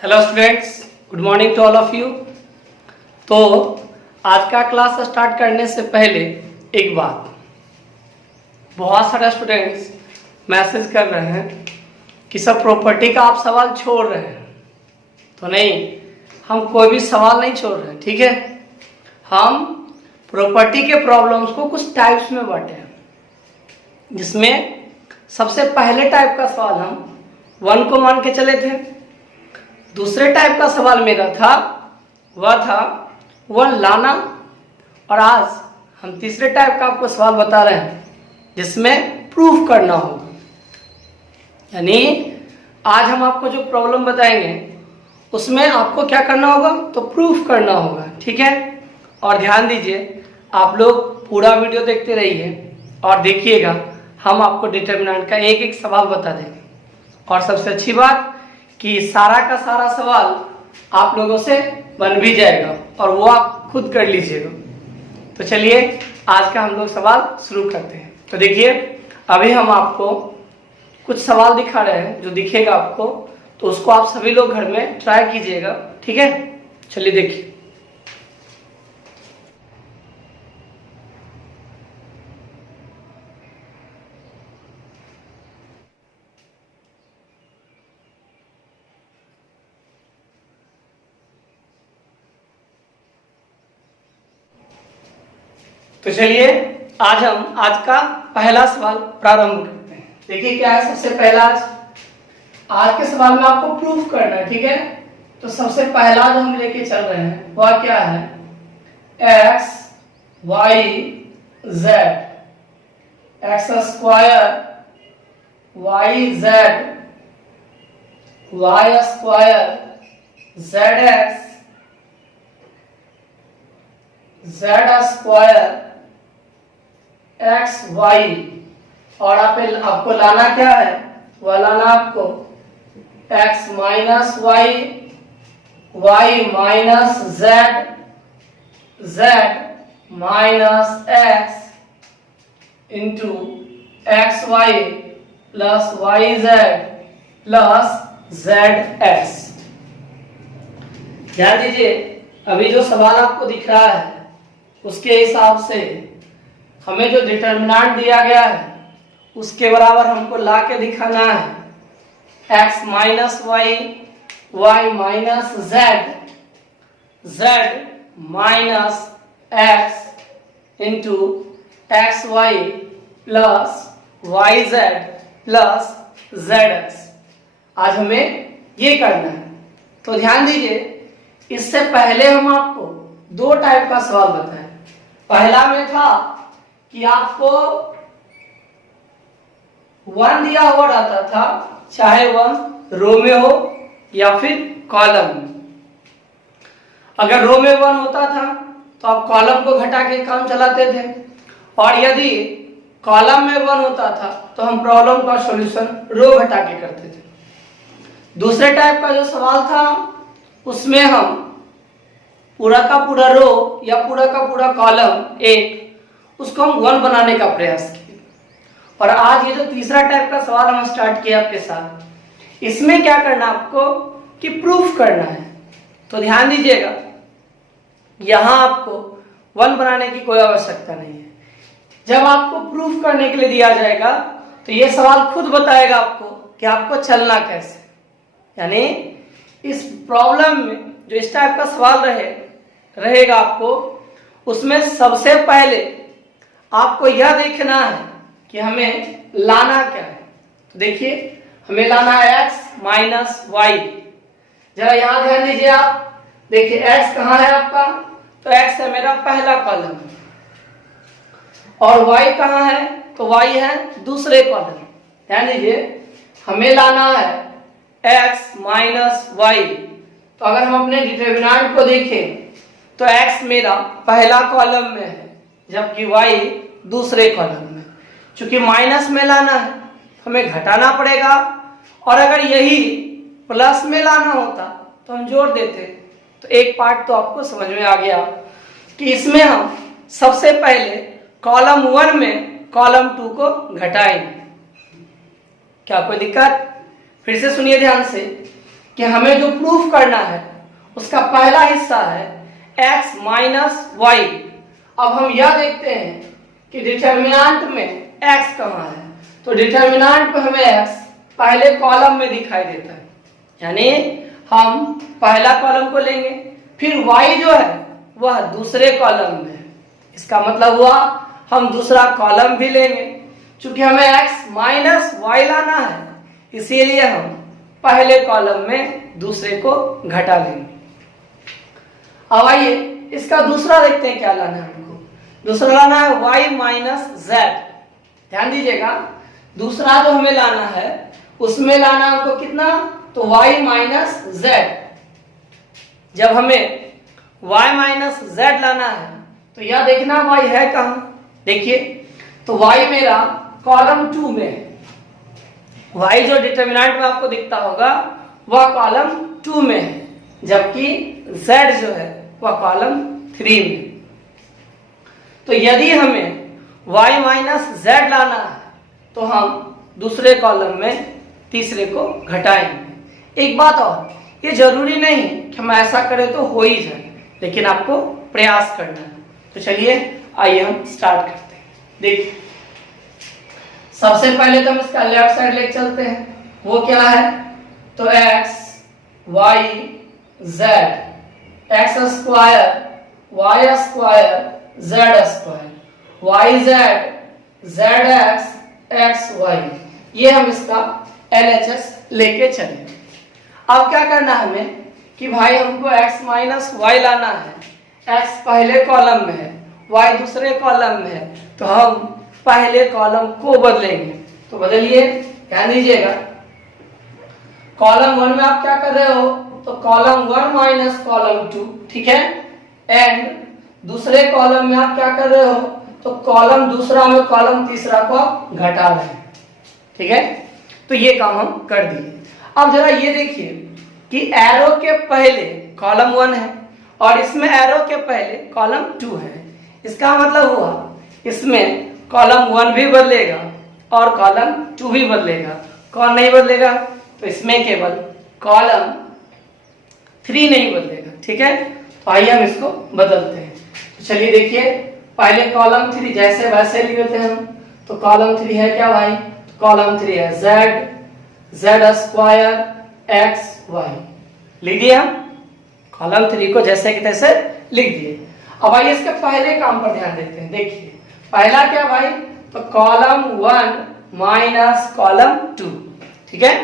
Hello students, good morning to all of you. तो आज का क्लास स्टार्ट करने से पहले एक बात, बहुत सारे स्टूडेंट्स मैसेज कर रहे हैं कि सब प्रॉपर्टी का आप सवाल छोड़ रहे हैं। तो नहीं, हम कोई भी सवाल नहीं छोड़ रहे हैं, ठीक है। हम प्रॉपर्टी के प्रॉब्लम्स को कुछ टाइप्स में बांटे हैं, जिसमें सबसे पहले टाइप का सवाल हम 1 को मान के चले थे। दूसरे टाइप का सवाल मेरा था वह था 1 लाना, और आज हम तीसरे टाइप का आपको सवाल बता रहे हैं जिसमें प्रूफ करना होगा। यानी आज हम आपको जो प्रॉब्लम बताएंगे उसमें आपको क्या करना होगा, तो प्रूफ करना होगा, ठीक है। और ध्यान दीजिए, आप लोग पूरा वीडियो देखते रहिए और देखिएगा, हम आपको डिटर्मिनेंट का एक एक सवाल बता देंगे। और सबसे अच्छी बात कि सारा का सारा सवाल आप लोगों से बन भी जाएगा और वो आप खुद कर लीजिएगा। तो चलिए आज का हम लोग सवाल शुरू करते हैं। तो देखिए, अभी हम आपको कुछ सवाल दिखा रहे हैं, जो दिखेगा आपको तो उसको आप सभी लोग घर में ट्राई कीजिएगा, ठीक है। चलिए देखिए। तो चलिए आज का पहला सवाल प्रारंभ करते हैं। देखिए क्या है, सबसे पहला आज के सवाल में आपको प्रूफ करना है, ठीक है। तो सबसे पहला जो हम लेके चल रहे हैं वह क्या है, x y z, x square y z, y square z x, z square X Y. और आपको लाना क्या है, वह लाना आपको X minus Y, Y minus Z, Z minus X into X Y plus Y Z plus Z X. ध्यान दीजिए, अभी जो सवाल आपको दिख रहा है उसके हिसाब से हमें जो डिटर्मिनेंट दिया गया है उसके बराबर हमको ला के दिखाना है x minus Y, Y minus Z, Z minus X into X Y plus Y Z plus Z X. आज हमें ये करना है। तो ध्यान दीजिए, इससे पहले हम आपको 2 टाइप का सवाल बताएं। पहला में था कि आपको 1 दिया हुआ रहता था, चाहे वह रो में हो या फिर कॉलम में। अगर रो में 1 होता था तो आप कॉलम को घटा के काम चलाते थे, और यदि कॉलम में 1 होता था तो हम प्रॉब्लम का सॉल्यूशन रो घटा के करते थे। दूसरे टाइप का जो सवाल था उसमें हम पूरा का पूरा रो या पूरा का पूरा कॉलम एक, उसको हम 1 बनाने का प्रयास किए। और आज ये जो तीसरा टाइप का सवाल हम स्टार्ट किया आपके साथ, इसमें क्या करना आपको कि प्रूफ करना है। तो ध्यान दीजिएगा, यहां आपको 1 बनाने की कोई आवश्यकता नहीं है। जब आपको प्रूफ करने के लिए दिया जाएगा तो ये सवाल खुद बताएगा आपको कि आपको चलना कैसे। यानी इस प्रॉब्लम में जो इस टाइप का सवाल रहेगा आपको, उसमें सबसे पहले आपको यह देखना है कि हमें लाना क्या है। तो देखिए, हमें लाना है x माइनस वाई। जरा यहां ध्यान दीजिए, आप देखिए x कहां है आपका, तो x है मेरा पहला कॉलम, और y कहां है, तो y है दूसरे कॉलम। ध्यान दीजिए, हमें लाना है x माइनस वाई। तो अगर हम अपने डिटर्मिनेंट को देखें तो x मेरा पहला कॉलम में है जबकि y दूसरे कॉलम में। चूंकि माइनस में लाना है हमें घटाना पड़ेगा, और अगर यही प्लस में लाना होता तो हम जोड़ देते। तो एक पार्ट तो आपको समझ में आ गया कि इसमें हम सबसे पहले कॉलम 1 में कॉलम 2 को घटाएंगे। क्या कोई दिक्कत? फिर से सुनिए ध्यान से कि हमें जो प्रूफ करना है उसका पहला हिस्सा है x माइनस वाई। अब हम यह देखते हैं कि डिटर्मिनेंट में x कहाँ है, तो डिटर्मिनेंट पे हमें x पहले कॉलम में दिखाई देता है, यानी हम पहला कॉलम को लेंगे, फिर y जो है वह दूसरे कॉलम में है। इसका मतलब हुआ हम दूसरा कॉलम भी लेंगे। चूंकि हमें x माइनस वाई लाना है, इसीलिए हम पहले कॉलम में दूसरे को घटा लेंगे। अब आइए इसका दूसरा देखते हैं क्या लाना है हमको। दूसरा लाना है y माइनस जेड। ध्यान दीजिएगा, दूसरा जो हमें लाना है उसमें लाना हमको कितना, तो y माइनस जेड। जब हमें y माइनस जेड लाना है तो यह देखना y है कहां। देखिए तो y मेरा कॉलम 2 में है। y जो डिटर्मिनेंट में आपको दिखता होगा वह कॉलम 2 में है, जबकि z जो है वह कॉलम 3 में। तो यदि हमें y माइनस जेड लाना है तो हम दूसरे कॉलम में तीसरे को घटाएंगे। एक बात और, ये जरूरी नहीं कि हम ऐसा करें तो हो ही जाए, लेकिन आपको प्रयास करना है। तो चलिए आइए हम स्टार्ट करते हैं। देखिए सबसे पहले तो हम इसका लेफ्ट साइड लेके चलते हैं। वो क्या है, तो x y z, x square y square z square, y z z x x y, ये हम इसका LHS लेके चले। अब क्या करना है हमें कि भाई हमको x माइनस वाई लाना है। x पहले कॉलम में है, y दूसरे कॉलम में है, तो हम पहले कॉलम को बदलेंगे। तो बदलिए, ध्यान दीजिएगा, कॉलम 1 में आप क्या कर रहे हो, तो कॉलम 1 माइनस कॉलम 2, ठीक है। एंड दूसरे कॉलम में आप क्या कर रहे हो, तो कॉलम दूसरा में कॉलम तीसरा को आप घटा रहे हैं, ठीक है। तो ये काम हम कर दिए। अब जरा ये देखिए कि एरो के पहले कॉलम 1 है और इसमें एरो के पहले कॉलम 2 है। इसका मतलब हुआ इसमें कॉलम 1 भी बदलेगा और कॉलम 2 भी बदलेगा। कौन नहीं बदलेगा, तो इसमें केवल कॉलम 3 नहीं बदलेगा, ठीक है। तो आइए हम इसको बदलते हैं। तो चलिए देखिए, पहले कॉलम 3 जैसे वैसे लिख लेते हैं हम। तो कॉलम 3 है क्या भाई, तो कॉलम 3 है z स्क्वायर x y, लिख दिया। कॉलम 3 को जैसे कि तैसे लिख दिए। अब आइए इसके पहले काम पर ध्यान देते हैं। देखिए पहला क्या भाई, तो कॉलम 1 माइनस कॉलम 2, ठीक है।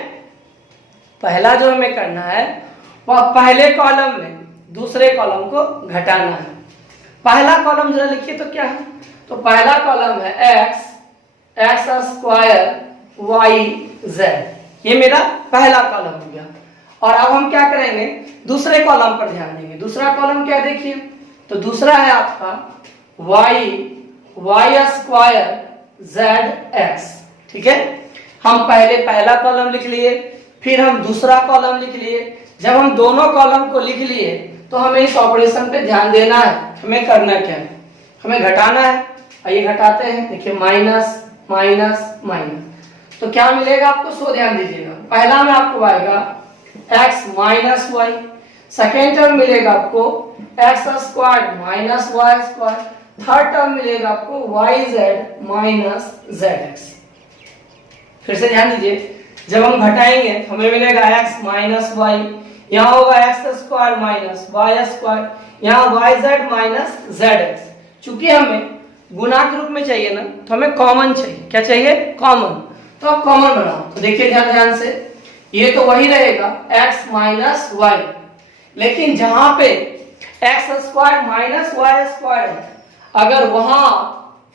पहला जो हमें करना है वह पहले कॉलम में दूसरे कॉलम को घटाना है। पहला कॉलम जरा लिखिए तो क्या है, तो पहला कॉलम है x स्क्वायर y z, ये मेरा पहला कॉलम हो गया। और अब हम क्या करेंगे, दूसरे कॉलम पर ध्यान देंगे। दूसरा कॉलम क्या देखिए, तो दूसरा है आपका y स्क्वायर z x, ठीक है। हम पहले पहला कॉलम लिख लिए, फिर हम दूसरा कॉलम लिख लिए। जब हम दोनों कॉलम को लिख लिए तो हमें इस ऑपरेशन पे ध्यान देना है। हमें करना क्या है, हमें घटाना है। आइए घटाते हैं। देखिए माइनस माइनस माइनस, तो क्या मिलेगा आपको, सो ध्यान दीजिएगा। पहला में आपको आएगा x minus Y, second term मिलेगा आपको x square minus Y square, third term मिलेगा आपको yz माइनस zx। फिर से ध्यान दीजिए, जब हम घटाएंगे तो हमें मिलेगा x माइनस वाई, यहाँ होगा x square minus Y square, यहाँ yz माइनस zx। चूंकि हमें गुणा के रूप में चाहिए ना, तो हमें कॉमन चाहिए। क्या चाहिए, कॉमन। तो अब कॉमन बनाओ। तो देखिए ध्यान से, ये तो वही रहेगा x माइनस वाई, लेकिन जहां पे x square minus Y square है, अगर वहां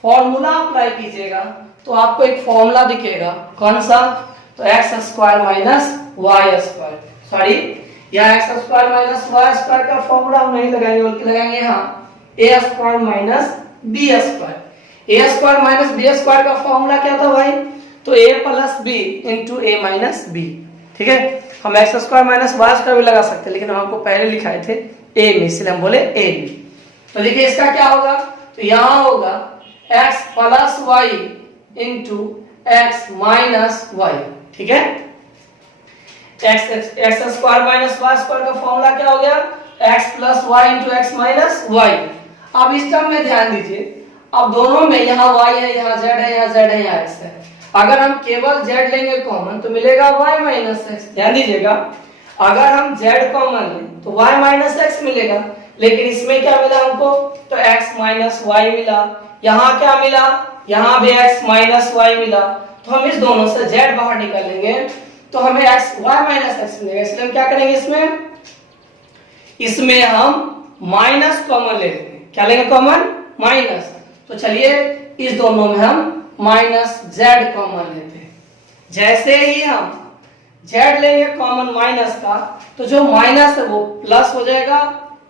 फॉर्मूला अप्लाई कीजिएगा तो आपको एक फॉर्मूला दिखेगा। कौन सा, तो x square minus Y square, sorry यहाँ x square minus Y square का फॉर्मूला हम नहीं लगाएंगे, बल्कि लगाएंगे यहाँ a square minus B square. a square minus B square का फॉर्मूला क्या था भाई, तो a plus B into A minus B, ठीक है। हम X square minus Y square भी लगा सकते हैं, लेकिन हम आपको पहले लिखाए थे a में, इसलिए हम बोले a में। तो देखिए इसका क्या होगा, तो यहाँ होगा x plus Y into X minus Y, ठीक है। X square minus Y square का फॉर्मूला क्या हो गया, X plus Y into X minus Y. अब इस टर्म में ध्यान दीजिए, अब दोनों में यहाँ y है, यहाँ z है, यहाँ z है, यहाँ x है। अगर हम केवल z लेंगे कॉमन तो मिलेगा y माइनस एक्स। ध्यान दीजिएगा, अगर हम z कॉमन लें तो y माइनस एक्स मिलेगा, लेकिन इसमें क्या मिला हमको, तो x माइनस वाई मिला। यहाँ क्या मिला, यहाँ भी x माइनस वाई मिला। तो हम इस दोनों से z बाहर निकालेंगे तो हमें x y माइनस एक्स मिलेगा। इसलिए हम क्या करेंगे, इसमें हम माइनस कॉमन ले लेंगे। क्या लेंगे कॉमन, माइनस। तो चलिए इस दोनों में हम माइनस z कॉमन लेते हैं। जैसे ही हम z लेंगे कॉमन माइनस का, तो जो माइनस है वो प्लस हो जाएगा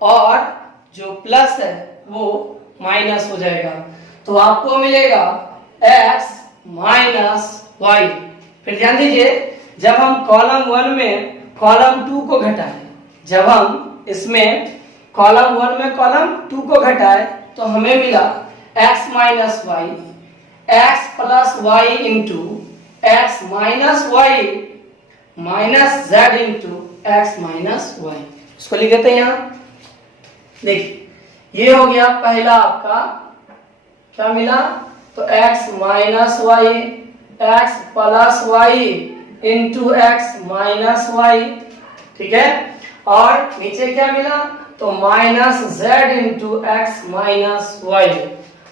और जो प्लस है वो माइनस हो जाएगा। तो आपको मिलेगा x माइनस वाई। फिर ध्यान दीजिए, जब हम कॉलम 1 में कॉलम 2 को घटाएं, जब हम इसमें कॉलम 1 में कॉलम 2 को घटाएं तो हमें मिला x minus Y, X plus Y into X minus Y minus Z into X minus Y. इसको लिख देते हैं यहाँ। देखिए ये हो गया पहला आपका, क्या मिला, तो x minus Y, X plus Y into X minus Y, ठीक है। और नीचे क्या मिला, तो minus Z into X minus Y.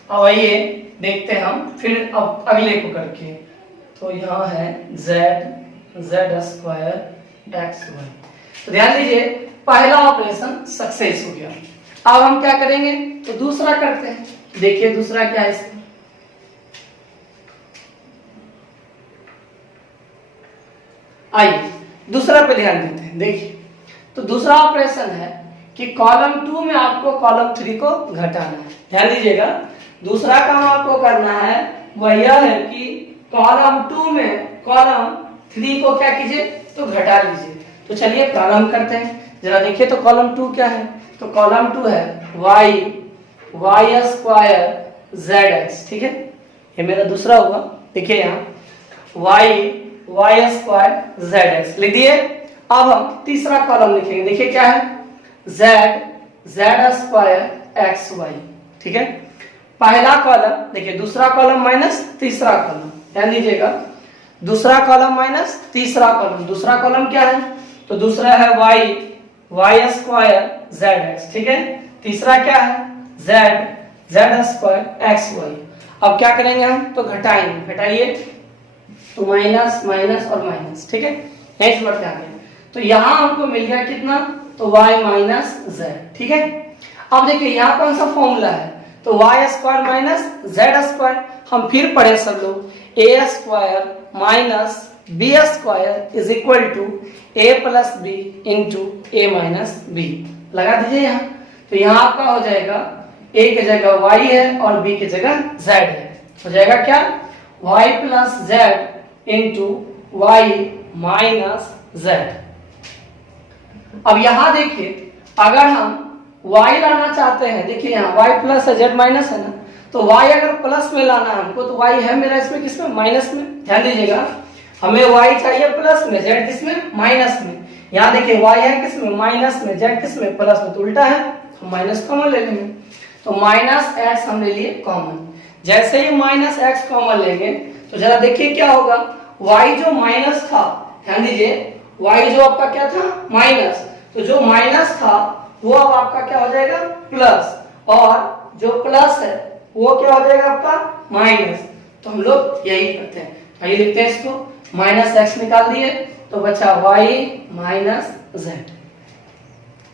अब आइए देखते हैं हम फिर अब अगले को करके। तो यहाँ है जेड स्क्वायर एक्स वाई। तो ध्यान दीजिए पहला ऑपरेशन सक्सेस हो गया। अब हम क्या करेंगे, तो दूसरा करते हैं। देखिए दूसरा क्या है इसमें, आइए दूसरा पे ध्यान देते हैं। देखिए तो दूसरा ऑपरेशन है कि कॉलम 2 में आपको कॉलम 3 को घटाना है। ध्यान दीजिएगा, दूसरा काम आपको करना है वह यह है कि कॉलम 2 में कॉलम 3 को क्या कीजिए, तो घटा लीजिए। तो चलिए प्रारंभ करते हैं। जरा देखिए तो कॉलम 2 क्या है, तो कॉलम 2 है वाई स्क्वायर जेड एक्स, ठीक है। ये मेरा दूसरा हुआ। देखिए यहाँ वाई स्क्वायर जेड एक्स लिख दिए। अब हम तीसरा कॉलम लिखेंगे। देखिए क्या है, जेड स्क्वायर एक्स वाई, ठीक है। पहला कॉलम देखिए, दूसरा कॉलम माइनस तीसरा कॉलम। ध्यान दीजिएगा, दूसरा कॉलम माइनस तीसरा कॉलम। दूसरा कॉलम क्या है, तो दूसरा है वाई स्क्वायर जेड एक्स, ठीक है। तीसरा क्या है, जेड स्क्वायर एक्स वाई। अब क्या करेंगे हम, तो घटाएंगे। घटाइए तो माइनस माइनस और माइनस, ठीक है। नेक्स्ट बढ़ते आगे। तो यहाँ हमको मिल गया कितना, तो y माइनस जेड, ठीक है। अब देखिए यहाँ कौन सा फॉर्मूला है, तो Y square minus Z square. हम फिर पढ़े सब लोग, A square minus B square is equal to A plus B into A minus B. लगा दीजिए यहाँ। तो यहाँ आपका हो जाएगा ए की जगह y है और b की जगह z है। हो जाएगा क्या, y plus Z into Y minus Z. अब यहां देखिए, अगर हम y लाना चाहते हैं, देखिए यहाँ y प्लस है, z माइनस है ना, तो y अगर प्लस में लाना है हमको, तो y है मेरा इसमें किसमें, माइनस में। ध्यान दीजिएगा, हमें y चाहिए प्लस में, z किसमें, माइनस में। यहाँ देखिए y है किसमें, माइनस में, z किसमें, प्लस में। तो उल्टा है, हम माइनस कॉमन ले लेंगे। तो माइनस एक्स हम ले लिए कॉमन। जैसे ही माइनस एक्स कॉमन लेंगे तो जरा देखिए क्या होगा, y जो माइनस था, ध्यान दीजिए y जो आपका क्या था, माइनस, तो जो माइनस था वो अब आपका क्या हो जाएगा, प्लस, और जो प्लस है वो क्या हो जाएगा आपका, माइनस। तो हम लोग यही करते हैं। आइए लिखते हैं इसको, माइनस एक्स निकाल दिए तो बचा y माइनस जेड,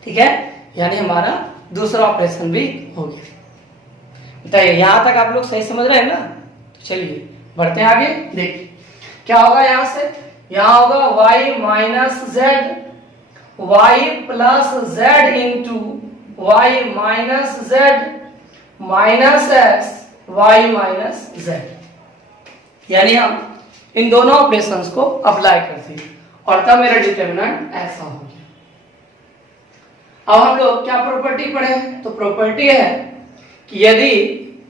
ठीक है। यानी हमारा दूसरा ऑपरेशन भी हो गया। बताइए यहां तक आप लोग सही समझ रहे हैं ना। तो चलिए बढ़ते हैं आगे। देखिए क्या होगा, यहां से यहां होगा y minus Z, y plus Z into Y minus Z minus X Y minus Z. यानी हम इन दोनों ऑपरेशंस को अप्लाई करते हैं और तब मेरा डिटरमिनेंट ऐसा हो गया। अब हम लोग क्या प्रॉपर्टी पढ़े हैं, तो प्रॉपर्टी है कि यदि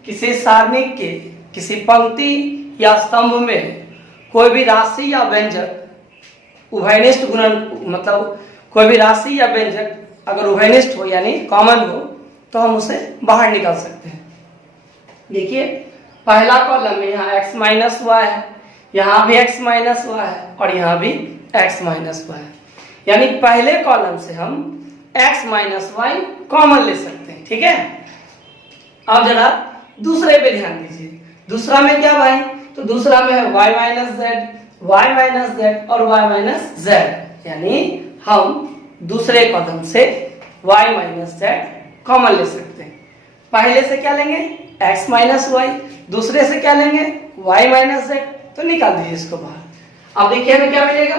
किसी सारणी के किसी पंक्ति या स्तंभ में कोई भी राशि या व्यंजक उभयनिष्ठ गुणन, मतलब कोई भी राशि या व्यंजक अगर उभयनिष्ठ हो यानी कॉमन हो तो हम उसे बाहर निकाल सकते हैं। देखिए पहला कॉलम में यहाँ x माइनस वाई है, यहाँ भी x माइनस वाई है और यहाँ भी x माइनस वाई है, यानी पहले कॉलम से हम x माइनस वाई कॉमन ले सकते हैं। ठीक है, अब जरा दूसरे पे ध्यान दीजिए। दूसरा में क्या भाई, तो दूसरा में है y माइनस z और y माइनस z, यानी हम दूसरे कॉलम से y माइनस z कॉमन ले सकते हैं। पहले से क्या लेंगे x माइनस वाई, दूसरे से क्या लेंगे y माइनस z, तो निकाल दीजिए इसको बाहर। अब देखिए हमें क्या मिलेगा,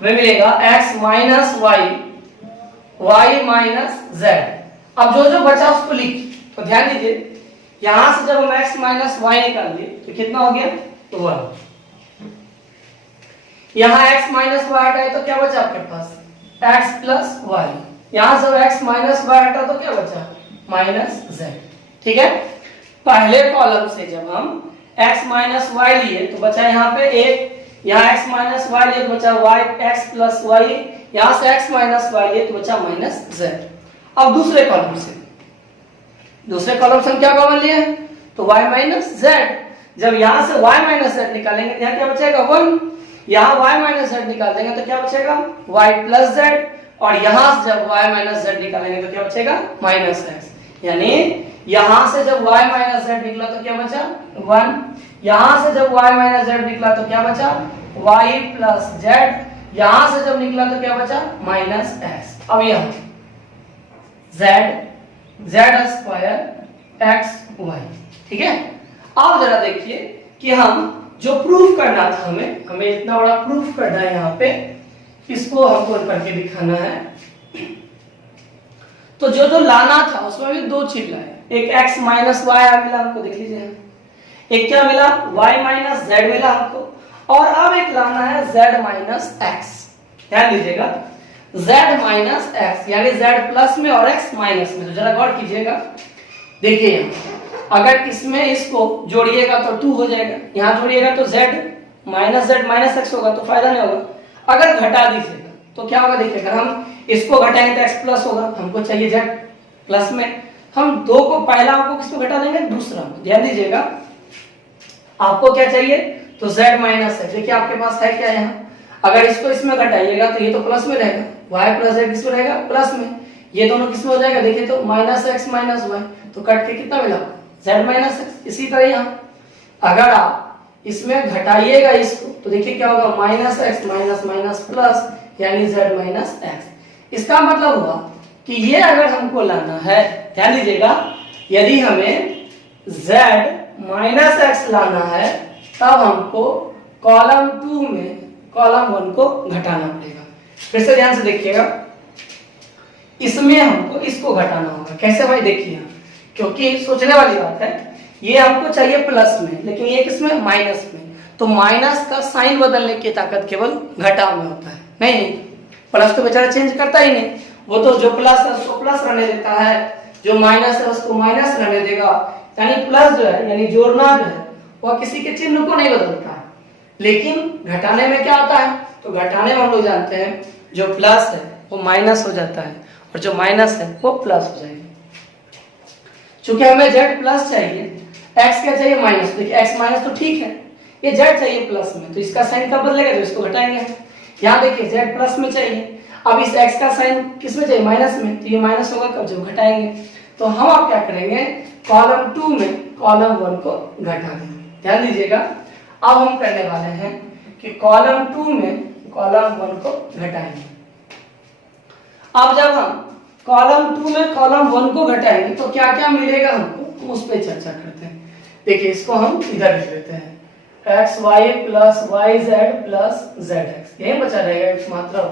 हमें मिलेगा x minus Y y minus z। अब जो जो बचा उसको लिख, तो ध्यान दीजिए यहां से जब हम x माइनस वाई निकाल दिए तो कितना हो गया, तो 1। यहाँ x माइनस वाई हटाए तो क्या बचा आपके पास x प्लस वाई, यहां से x माइनस वाई हटा तो क्या बचा माइनस z। ठीक है, पहले कॉलम से जब हम x माइनस वाई लिए तो बचा यहाँ पे एक, यहाँ x माइनस वाई लिए तो बचा y x प्लस वाई, यहाँ से x माइनस वाई लिए तो बचा माइनस z। अब दूसरे कॉलम से हम क्या कॉमन लिए, तो y माइनस z। जब यहाँ से y माइनस z निकालेंगे यहाँ क्या बचेगा 1, यहाँ y माइनस z निकाल देंगे तो क्या बचेगा y प्लस z, और यहाँ से जब y माइनस z निकालेंगे तो क्या बचेगा माइनस x, यानी यहाँ से जब y माइनस z निकला तो क्या बचा 1, यहाँ से जब y माइनस z निकला तो क्या बचा y प्लस z, यहाँ से जब निकला तो क्या बचा माइनस x। अब यहाँ z स्क्वायर x y। ठीक है, अब जरा देखिए कि हम जो प्रूफ करना था, हमें इतना बड़ा प्रूफ करना है, यहाँ पे इसको हमको करके दिखाना है। तो जो जो लाना था उसमें भी दो चीज लाए, एक x माइनस वाई मिला हमको, देख लीजिए एक क्या मिला y माइनस z मिला हमको, और अब एक लाना है z माइनस x। ध्यान दीजिएगा z माइनस x यानी z प्लस में और x माइनस में, तो जरा गौर कीजिएगा। देखिए अगर इसमें इसको जोड़िएगा तो 2 हो जाएगा, यहाँ जोड़िएगा तो z माइनस x होगा, तो फायदा नहीं होगा। अगर घटा दीजिएगा तो क्या होगा, देखिए अगर हम इसको घटाएंगे तो x प्लस होगा, हमको चाहिए z प्लस में, हम दो को पहला आपको किसको घटा देंगे दूसरा। ध्यान दीजिएगा आपको क्या चाहिए, तो z माइनस x। देखिए आपके पास है क्या यहाँ, अगर इसको इसमें घटाइएगा तो ये तो प्लस में रहेगा, y प्लस z किसमें रहेगा प्लस में, ये दोनों किसमें हो जाएगा, देखिए तो माइनस x माइनस y, तो कट के कितना मिला z माइनस x। इसी तरह यहाँ अगर आप इसमें घटाइएगा इसको तो देखिए क्या होगा minus x minus minus plus, यानी z माइनस x। इसका मतलब हुआ कि ये अगर हमको लाना है, ध्यान दीजिएगा यदि हमें z माइनस x लाना है तब हमको कॉलम 2 में कॉलम 1 को घटाना पड़ेगा। फिर से ध्यान से देखिएगा, इसमें हमको इसको घटाना होगा। कैसे भाई, देखिए क्योंकि सोचने वाली बात है, ये हमको चाहिए प्लस में लेकिन ये किसमें माइनस में, तो माइनस का साइन बदलने की ताकत केवल घटाव में होता है, नहीं प्लस तो बेचारा चेंज करता ही नहीं, वो तो जो प्लस है उसको प्लस रहने देता है, जो माइनस है उसको माइनस रहने देगा। यानी प्लस जो है यानी जोड़ना जो है वह किसी के चिन्ह को नहीं बदलता है, लेकिन घटाने में क्या होता है, तो घटाने में हम लोग जानते हैं जो प्लस है वो माइनस हो जाता है और जो माइनस है वो प्लस हो जाएगा। चूंकि हमें z प्लस चाहिए, x क्या चाहिए माइनस, देखिए x माइनस तो ठीक है, ये z चाहिए प्लस में, तो इसका साइन कब बदलेगा, जो इसको घटाएंगे। यहाँ देखिए z प्लस में चाहिए, अब इस x का साइन किस में चाहिए माइनस में, तो ये माइनस होगा कब, जब घटाएंगे। तो हम आप क्या करेंगे, कॉलम 2 में कॉलम 1 को घटा देंगे। ध्यान दीजिएगा अब हम करने वाले हैं कि कॉलम 2 में कॉलम 1 को घटाएंगे। अब जब हम कॉलम 2 में कॉलम 1 को घटाएंगे तो क्या क्या मिलेगा हमको, हम उस पर चर्चा करते हैं। देखिए इसको हम इधर लिख लेते हैं, xy plus yz plus zx, यही बचा रहेगा एक मात्रा,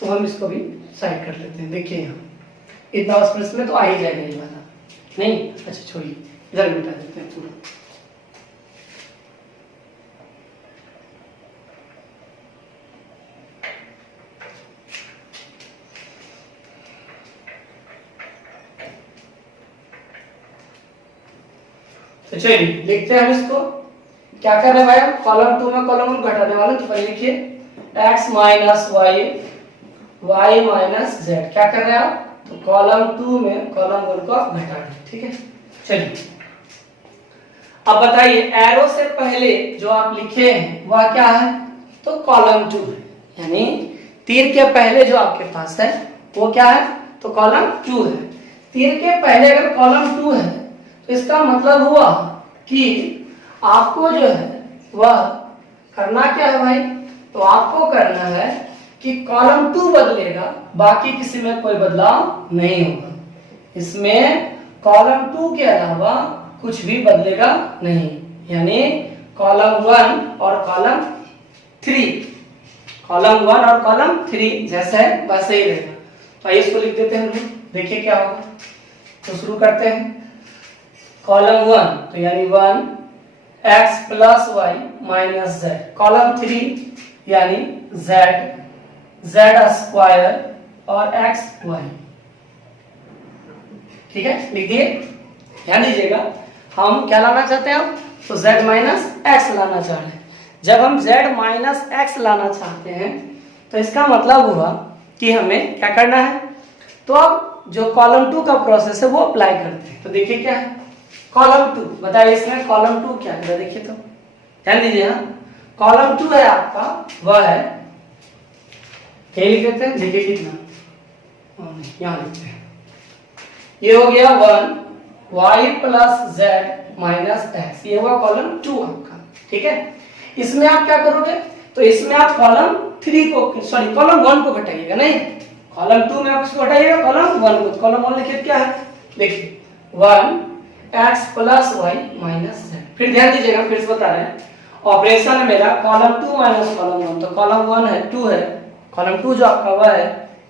तो हम इसको भी साइड कर लेते हैं। देखिए यहाँ इतना स्पेस में तो आ ही जाएगा ये वाला, नहीं अच्छा छोड़िए इधर मिटा देते हैं पूरा। तो चलिए लिखते हैं हम इसको, क्या कर रहे हैं भाई, कॉलम 2 में कॉलम 1 घटाने वाले, तो पहले लिखिए x minus Y, y minus Z. क्या कर रहे हैं आप? तो कॉलम 2 में कॉलम 1 को आप घटा दें। ठीक है, चलिए अब बताइए एरो से पहले जो आप लिखे हैं वह क्या है? तो कॉलम 2 है, यानी तीर के पहले जो आपके पास है वो क्या है? तो कॉलम 2 है। तीर के पहले अगर कॉलम 2 है तो इसका मतलब हुआ कि आपको जो है वह करना क्या है भाई? तो आपको करना है कि कॉलम 2 बदलेगा, बाकी किसी में कोई बदलाव नहीं होगा। इसमें कॉलम 2 के अलावा कुछ भी बदलेगा नहीं, यानी कॉलम 1 और कॉलम 3, कॉलम 1 और कॉलम 3 जैसा है वैसे ही रहेगा। तो आइए इसको लिख देते हैं हम, देखिए क्या होगा। तो शुरू करते हैं। कॉलम 1 तो यानी 1 x plus Y minus Z, column 3 यानी z स्क्वायर और x वाई। ठीक है, लिख दिए। ध्यान दीजिएगा, हम क्या लाना चाहते हैं? तो z माइनस एक्स लाना चाह रहे हैं। जब हम z माइनस एक्स लाना चाहते हैं तो इसका मतलब हुआ कि हमें क्या करना है? तो अब जो कॉलम 2 का प्रोसेस है वो अप्लाई करते हैं। तो देखिए क्या है कॉलम 2, बताइए इसमें कॉलम 2 क्या है? देखिए तो ध्यान दीजिए, कॉलम 2 है आपका, वह है क्या लिख देते हैं? देखिए कितना, यहाँ लिखते हैं, ये हो गया 1 y plus Z minus x, ये हुआ कॉलम 2 आपका। ठीक है, इसमें आप क्या करोगे? तो इसमें आप कॉलम 3 को, सॉरी कॉलम 1 को घटाइएगा, नहीं कॉलम 2 में आप इसको घटाइएगा कॉलम 1 को। कॉलम 1 लिखिए क्या है? देखिए 1 x plus Y minus Z. फिर ध्यान दीजिएगा, फिर से बता रहे हैं, ऑपरेशन है मेरा कॉलम 2 माइनस कॉलम 1, तो कॉलम 1 है 2 है, कॉलम 2 जो आपका वह है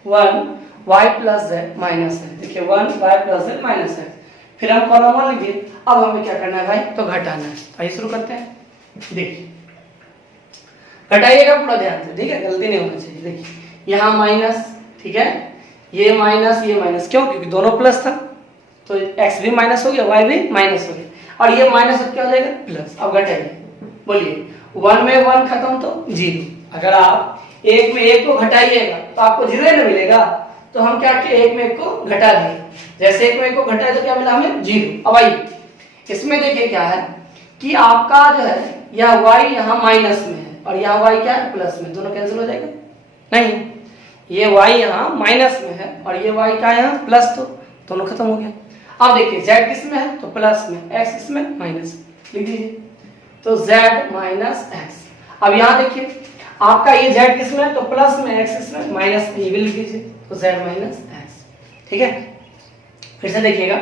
1 y प्लस जेड माइनस है। देखिए 1 y प्लस जेड माइनस है। फिर हम कॉलम 1 लिखिए। अब हमें क्या करना है भाई? तो घटाना है। आइए शुरू करते हैं। देखिए घटाइएगा पूरा ध्यान से, ठीक है, गलती नहीं होनी चाहिए। देखिए यहाँ माइनस, ठीक है, ये माइनस, क्यों? क्योंकि दोनों प्लस था, तो x भी माइनस हो गया, y भी माइनस हो गया, और ये माइनस अब क्या हो जाएगा? प्लस। अब घटाइए, बोलिए 1 में 1 खत्म तो 0। अगर आप 1 में 1 को घटाइएगा तो आपको 0 ना मिलेगा, तो हम क्या किए? 1 में 1 को घटा दिए। जैसे 1 में 1 को घटाए तो क्या मिला हमें? 0। अब आइए इसमें देखिए क्या है कि आपका जो है यह y यहाँ माइनस में है और यहाँ y क्या है? प्लस में। दोनों कैंसिल हो जाएगा? नहीं, ये y यहाँ माइनस में है और ये y का यहाँ प्लस, तो दोनों खत्म हो गया। अब देखिए z किस में है? तो प्लस में, x किसमें? माइनस। लिख दीजिए तो z माइनस एक्स। अब यहाँ देखिए आपका ये z किसमें है? तो प्लस में, x किसमें? माइनस में। ये भी लिख दीजिए तो z माइनस एक्स। ठीक है, फिर से देखिएगा,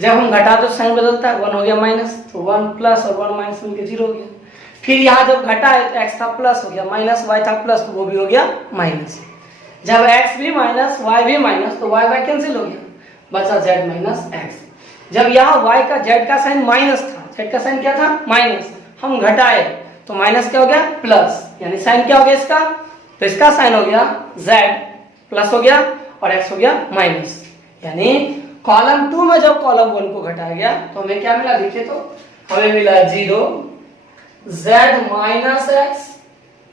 जब हम घटा तो साइन बदलता है, 1 हो गया माइनस, तो 1 प्लस और 1 माइनस मिलकर 0 हो गया। फिर यहाँ जब घटा है तो x था प्लस हो गया, माइनस y था प्लस, तो वो भी हो गया माइनस। जब x भी माइनस y भी माइनस, तो y कैंसिल हो गया, बचा z माइनस एक्स। जब यहाँ y का z का साइन माइनस था, z का साइन क्या था? माइनस, हम घटाए तो माइनस क्या हो गया? प्लस, यानी साइन क्या हो गया इसका? तो इसका साइन हो गया z प्लस हो गया और x हो गया माइनस। यानी कॉलम 2 में जब कॉलम 1 को घटाया गया तो हमें क्या मिला? देखिए तो हमें मिला 0 z minus x,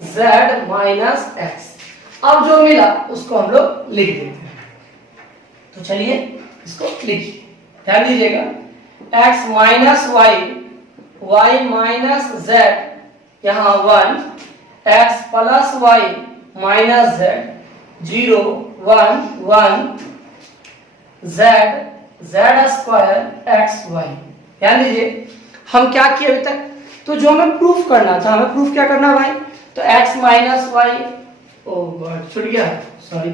z minus X. अब जो मिला उसको हम लोग लिख देते हैं। तो चलिए इसको लिखिए, ध्यान दीजिएगा, x minus Y, y minus Z, यहाँ 1 x plus Y minus Z, 0 1 1 z square X Y. ध्यान दीजिए हम क्या किए अभी तक? तो जो हमें प्रूफ करना था, हमें प्रूफ क्या करना भाई? तो x माइनस वाई, ओ गॉड छूट गया, सॉरी।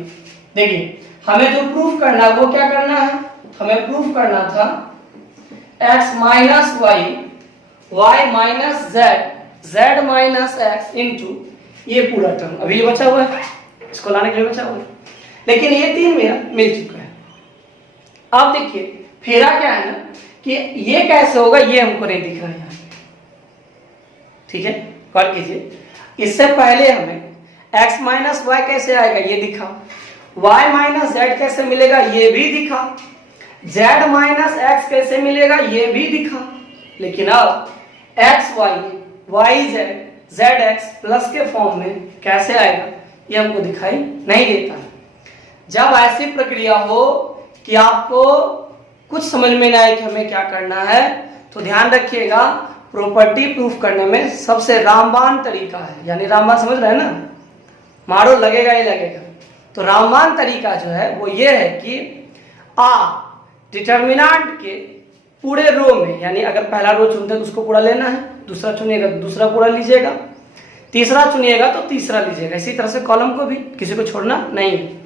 देखिए हमें जो प्रूफ करना है वो क्या करना है? हमें प्रूफ करना था x minus Y, y minus Z, z minus X into ये पूरा टर्म। अभी ये बचा हुआ है, इसको लाने के लिए बचा हुआ है, लेकिन ये 3 मेरा मिल चुका है। अब देखिए फेरा क्या है ना कि ये कैसे होगा ये हमको नहीं दिख रहा है यहाँ, ठीक है, गौर कीजिए। इससे पहले हमें x माइनस वाई कैसे आएगा ये दिखा, y माइनस जेड कैसे मिलेगा ये भी दिखा, z माइनस एक्स कैसे मिलेगा ये भी दिखा, लेकिन अब x Y, y Z, Z X plus के फॉर्म में कैसे आएगा ये हमको दिखाई नहीं देता है। जब ऐसी प्रक्रिया हो कि आपको कुछ समझ में ना आए कि हमें क्या करना है, तो ध्यान रखिएगा प्रॉपर्टी प्रूफ करने में सबसे रामबाण तरीका है, यानी रामबाण समझ रहे हैं ना, मारो लगेगा ही लगेगा। तो रामबाण तरीका जो है वो ये है कि डिटर्मिनेंट के पूरे रो में, यानी अगर पहला रो चुनते हैं तो उसको पूरा लेना है, दूसरा चुनिएगा तो दूसरा पूरा लीजिएगा, तीसरा चुनिएगा तो तीसरा लीजिएगा, इसी तरह से कॉलम को भी किसी को छोड़ना नहीं है।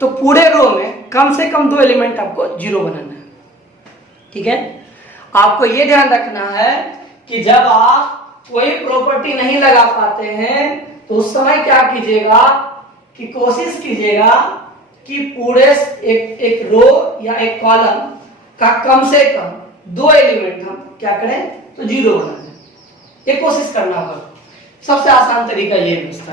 तो पूरे रो में कम से कम 2 एलिमेंट आपको जीरो बनाना है, ठीक है। आपको ये ध्यान रखना है कि जब आप कोई प्रॉपर्टी नहीं लगा पाते हैं तो उस समय क्या कीजिएगा कि कोशिश कीजिएगा कि पूरे एक रो या एक कॉलम का कम से कम 2 एलिमेंट हम क्या करें तो जीरो बना दें, ये कोशिश करना होगा। सबसे आसान तरीका ये है इसका।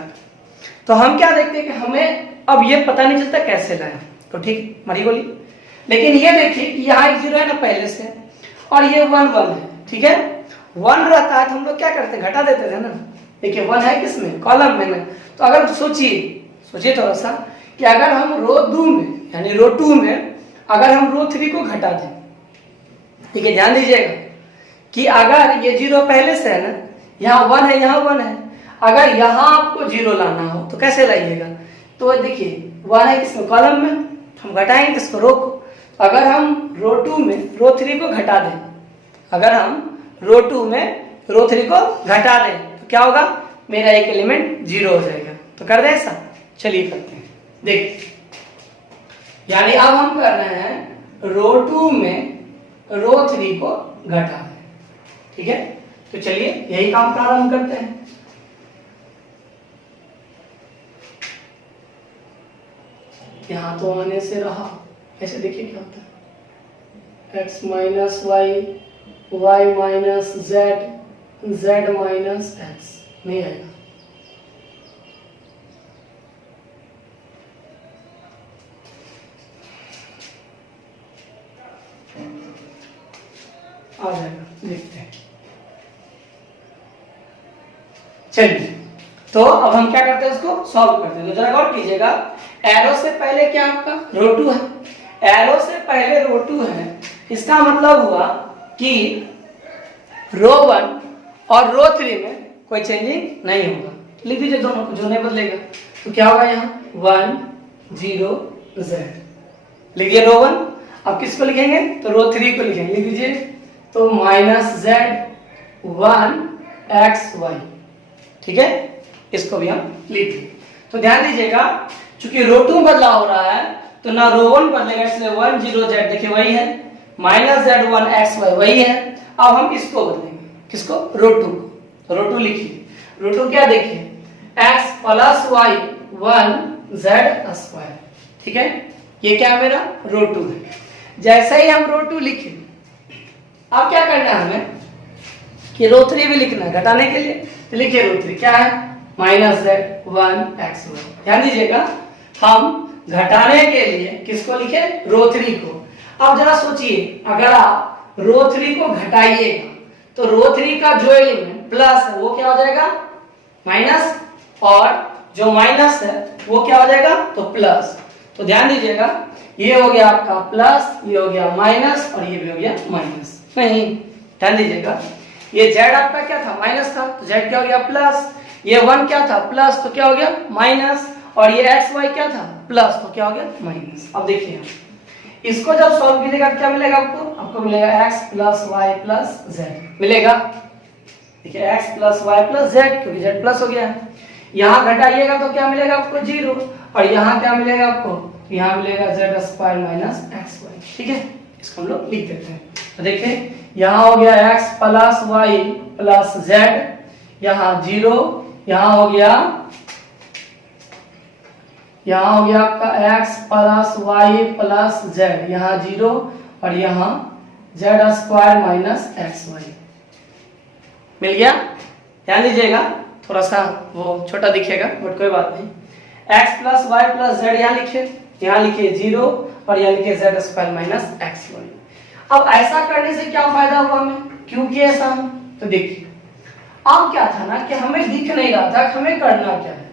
तो हम क्या देखते हैं कि हमें अब ये पता नहीं चलता कैसे लाएं, तो ठीक मरी बोली, लेकिन ये देखिए कि यहाँ एक जीरो है ना पहले से, और ये 1 1 है, ठीक है। 1 रहता है तो हम लोग क्या करते हैं घटा देते थे ना, देखिए 1 है किसमें कॉलम में ना। तो अगर सोचिए थोड़ा सा कि अगर हम रो 2 में यानी रो 2 में अगर हम रो 3 को घटा दें, ठीक है, ध्यान दीजिएगा कि अगर ये जीरो पहले से है ना, यहाँ 1 है यहाँ 1 है, अगर यहाँ आपको जीरो लाना हो तो कैसे लाइएगा, तो देखिए 1 है किसमें कॉलम में, हम घटाएंगे इसको रो को। अगर हम रो 2 में रो 3 को घटा दें, अगर हम रो 2 में रो 3 को घटा दें तो क्या होगा, मेरा एक एलिमेंट जीरो हो जाएगा। तो कर दें ऐसा, चलिए करते हैं। देखिए यानी अब हम कर रहे हैं रो 2 में रो 3 को घटा दें, ठीक है। तो चलिए यही काम प्रारंभ करते हैं। यहां तो आने से रहा, ऐसे देखिए क्या होता है, x minus Y, Y minus Z, Z minus X, नहीं आएगा। आ जाएगा, देखते हैं। चलिए तो अब हम क्या करते हैं, उसको सॉल्व करते हैं। तो जरा गौर कीजिएगा, एरो से पहले क्या आपका रो 2 है, एरो से पहले रो 2 है, इसका मतलब हुआ कि रो 1 और रो 3 में कोई चेंजिंग नहीं होगा। लिख दीजिए दोनों को, जो नहीं बदलेगा। तो क्या होगा यहाँ 1 0 z, लिखिए रो 1। अब किसको लिखेंगे तो रो 3 को लिखेंगे, लिख दीजिए तो माइनस z 1 x y, ठीक है, इसको भी हम लिख दें। तो ध्यान दीजिएगा चूंकि रो 2 बदलाव हो रहा है तो ना रो 1 बदलेगा, इसलिए 1 0 z देखिए वही है, माइनस z 1 x y वही है। अब हम इसको बदलेंगे, किसको रो 2 को। रो 2 लिखिए, रो 2 क्या देखिए x plus y 1 z square, ठीक है, ये क्या मेरा रो 2 है। जैसे ही हम रो 2 लिखे, अब क्या करना है हमें कि रो 3 भी लिखना है घटाने के लिए। तो लिखिए रो 3 क्या है माइनस z 1 x y। ध्यान दीजिएगा हम घटाने के लिए किसको लिखे रो 3 को। अब जरा सोचिए अगर आप रो 3 को घटाइएगा तो रो 3 का जो एलिमेंट प्लस है वो क्या हो जाएगा माइनस, और जो माइनस है वो क्या हो जाएगा तो प्लस। तो ध्यान दीजिएगा ये हो गया आपका प्लस, ये हो गया माइनस और ये भी हो गया माइनस। नहीं, ध्यान दीजिएगा ये z आपका क्या था माइनस था, तो z क्या हो गया प्लस, ये 1 क्या था प्लस, तो क्या हो गया माइनस, और ये x y क्या था प्लस, तो क्या हो गया माइनस। अब देखिए इसको जब सॉल्व कीजिएगा क्या मिलेगा आपको, आपको मिलेगा x plus Y plus Z मिलेगा। देखिए x plus Y plus Z, क्योंकि z प्लस हो गया है। यहाँ घटाइएगा तो क्या मिलेगा आपको 0, और यहाँ क्या मिलेगा आपको, यहाँ मिलेगा z square minus X Y, ठीक है। इसको हम लोग लिख देते हैं। तो देखिए यहाँ हो गया x plus Y plus Z, यहाँ 0, यहाँ हो गया आपका x plus Y plus Z, यहाँ 0 और यहाँ z square minus X Y मिल गया। ध्यान दीजिएगा थोड़ा सा वो छोटा दिखेगा बट कोई बात नहीं। x plus Y plus Z यहाँ लिखिए 0 और यहाँ लिखिए z square minus X Y. अब ऐसा करने से क्या फायदा हुआ हमें, क्यों किया ऐसा हम, तो देखिए अब क्या था ना कि हमें दिख नहीं रहा था कि हमें करना क्या है।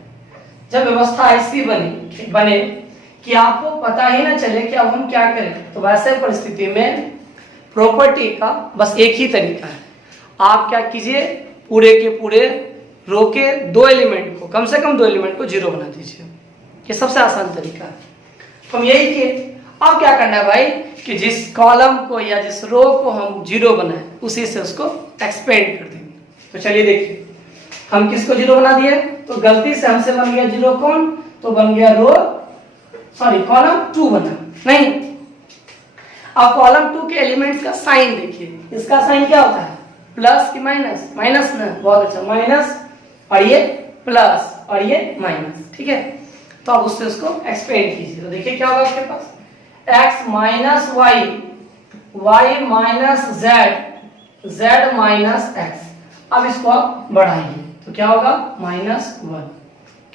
जब व्यवस्था ऐसी बने कि आपको पता ही ना चले कि अब हम क्या करें, तो वैसे परिस्थिति में प्रॉपर्टी का बस एक ही तरीका है। आप क्या कीजिए, पूरे के पूरे रो के दो एलिमेंट को, कम से कम दो एलिमेंट को जीरो बना दीजिए। ये सबसे आसान तरीका है। तो हम यही किए। अब क्या करना है भाई कि जिस कॉलम को या जिस रो को हम जीरो बनाए उसी से उसको एक्सपेंड कर देंगे। तो चलिए देखिए, हम किसको जीरो बना दिए, तो गलती से हमसे बन गया जीरो कौन, तो बन गया रो, सॉरी कॉलम 2 बना नहीं। अब कॉलम 2 के एलिमेंट्स का साइन देखिए, इसका साइन क्या होता है, प्लस की माइनस, माइनस ना, बहुत अच्छा, माइनस, और ये प्लस और ये माइनस, ठीक है। तो अब उससे उसको एक्सपेंड कीजिए। तो देखिए क्या होगा आपके पास, x minus Y, Y minus Z, Z minus X. अब इसको आप बढ़ाइए तो क्या होगा, -1,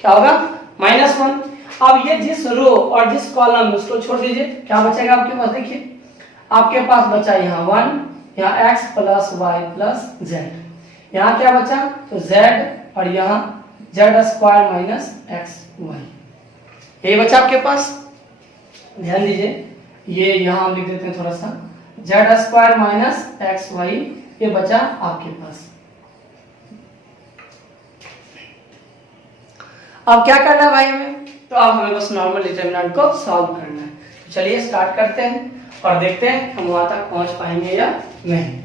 क्या होगा, -1। अब ये जिस रो और जिस कॉलम उसको छोड़ दीजिए, क्या बचेगा आपके पास, देखिए आपके पास बचा यहाँ 1, यहाँ x plus Y plus Z, यहाँ क्या बचा, तो z और यहाँ Z square minus X Y, यही बचा आपके पास। ध्यान दीजिए, ये यहाँ हम लिख देते हैं थोड़ा सा, Z square minus X Y, ये बचा आपके पास। अब क्या करना है भाई हमें, तो अब हमें बस नॉर्मल डिटरमिनेंट को सॉल्व करना है। तो चलिए स्टार्ट करते हैं और देखते हैं हम वहां तक पहुंच पाएंगे या नहीं।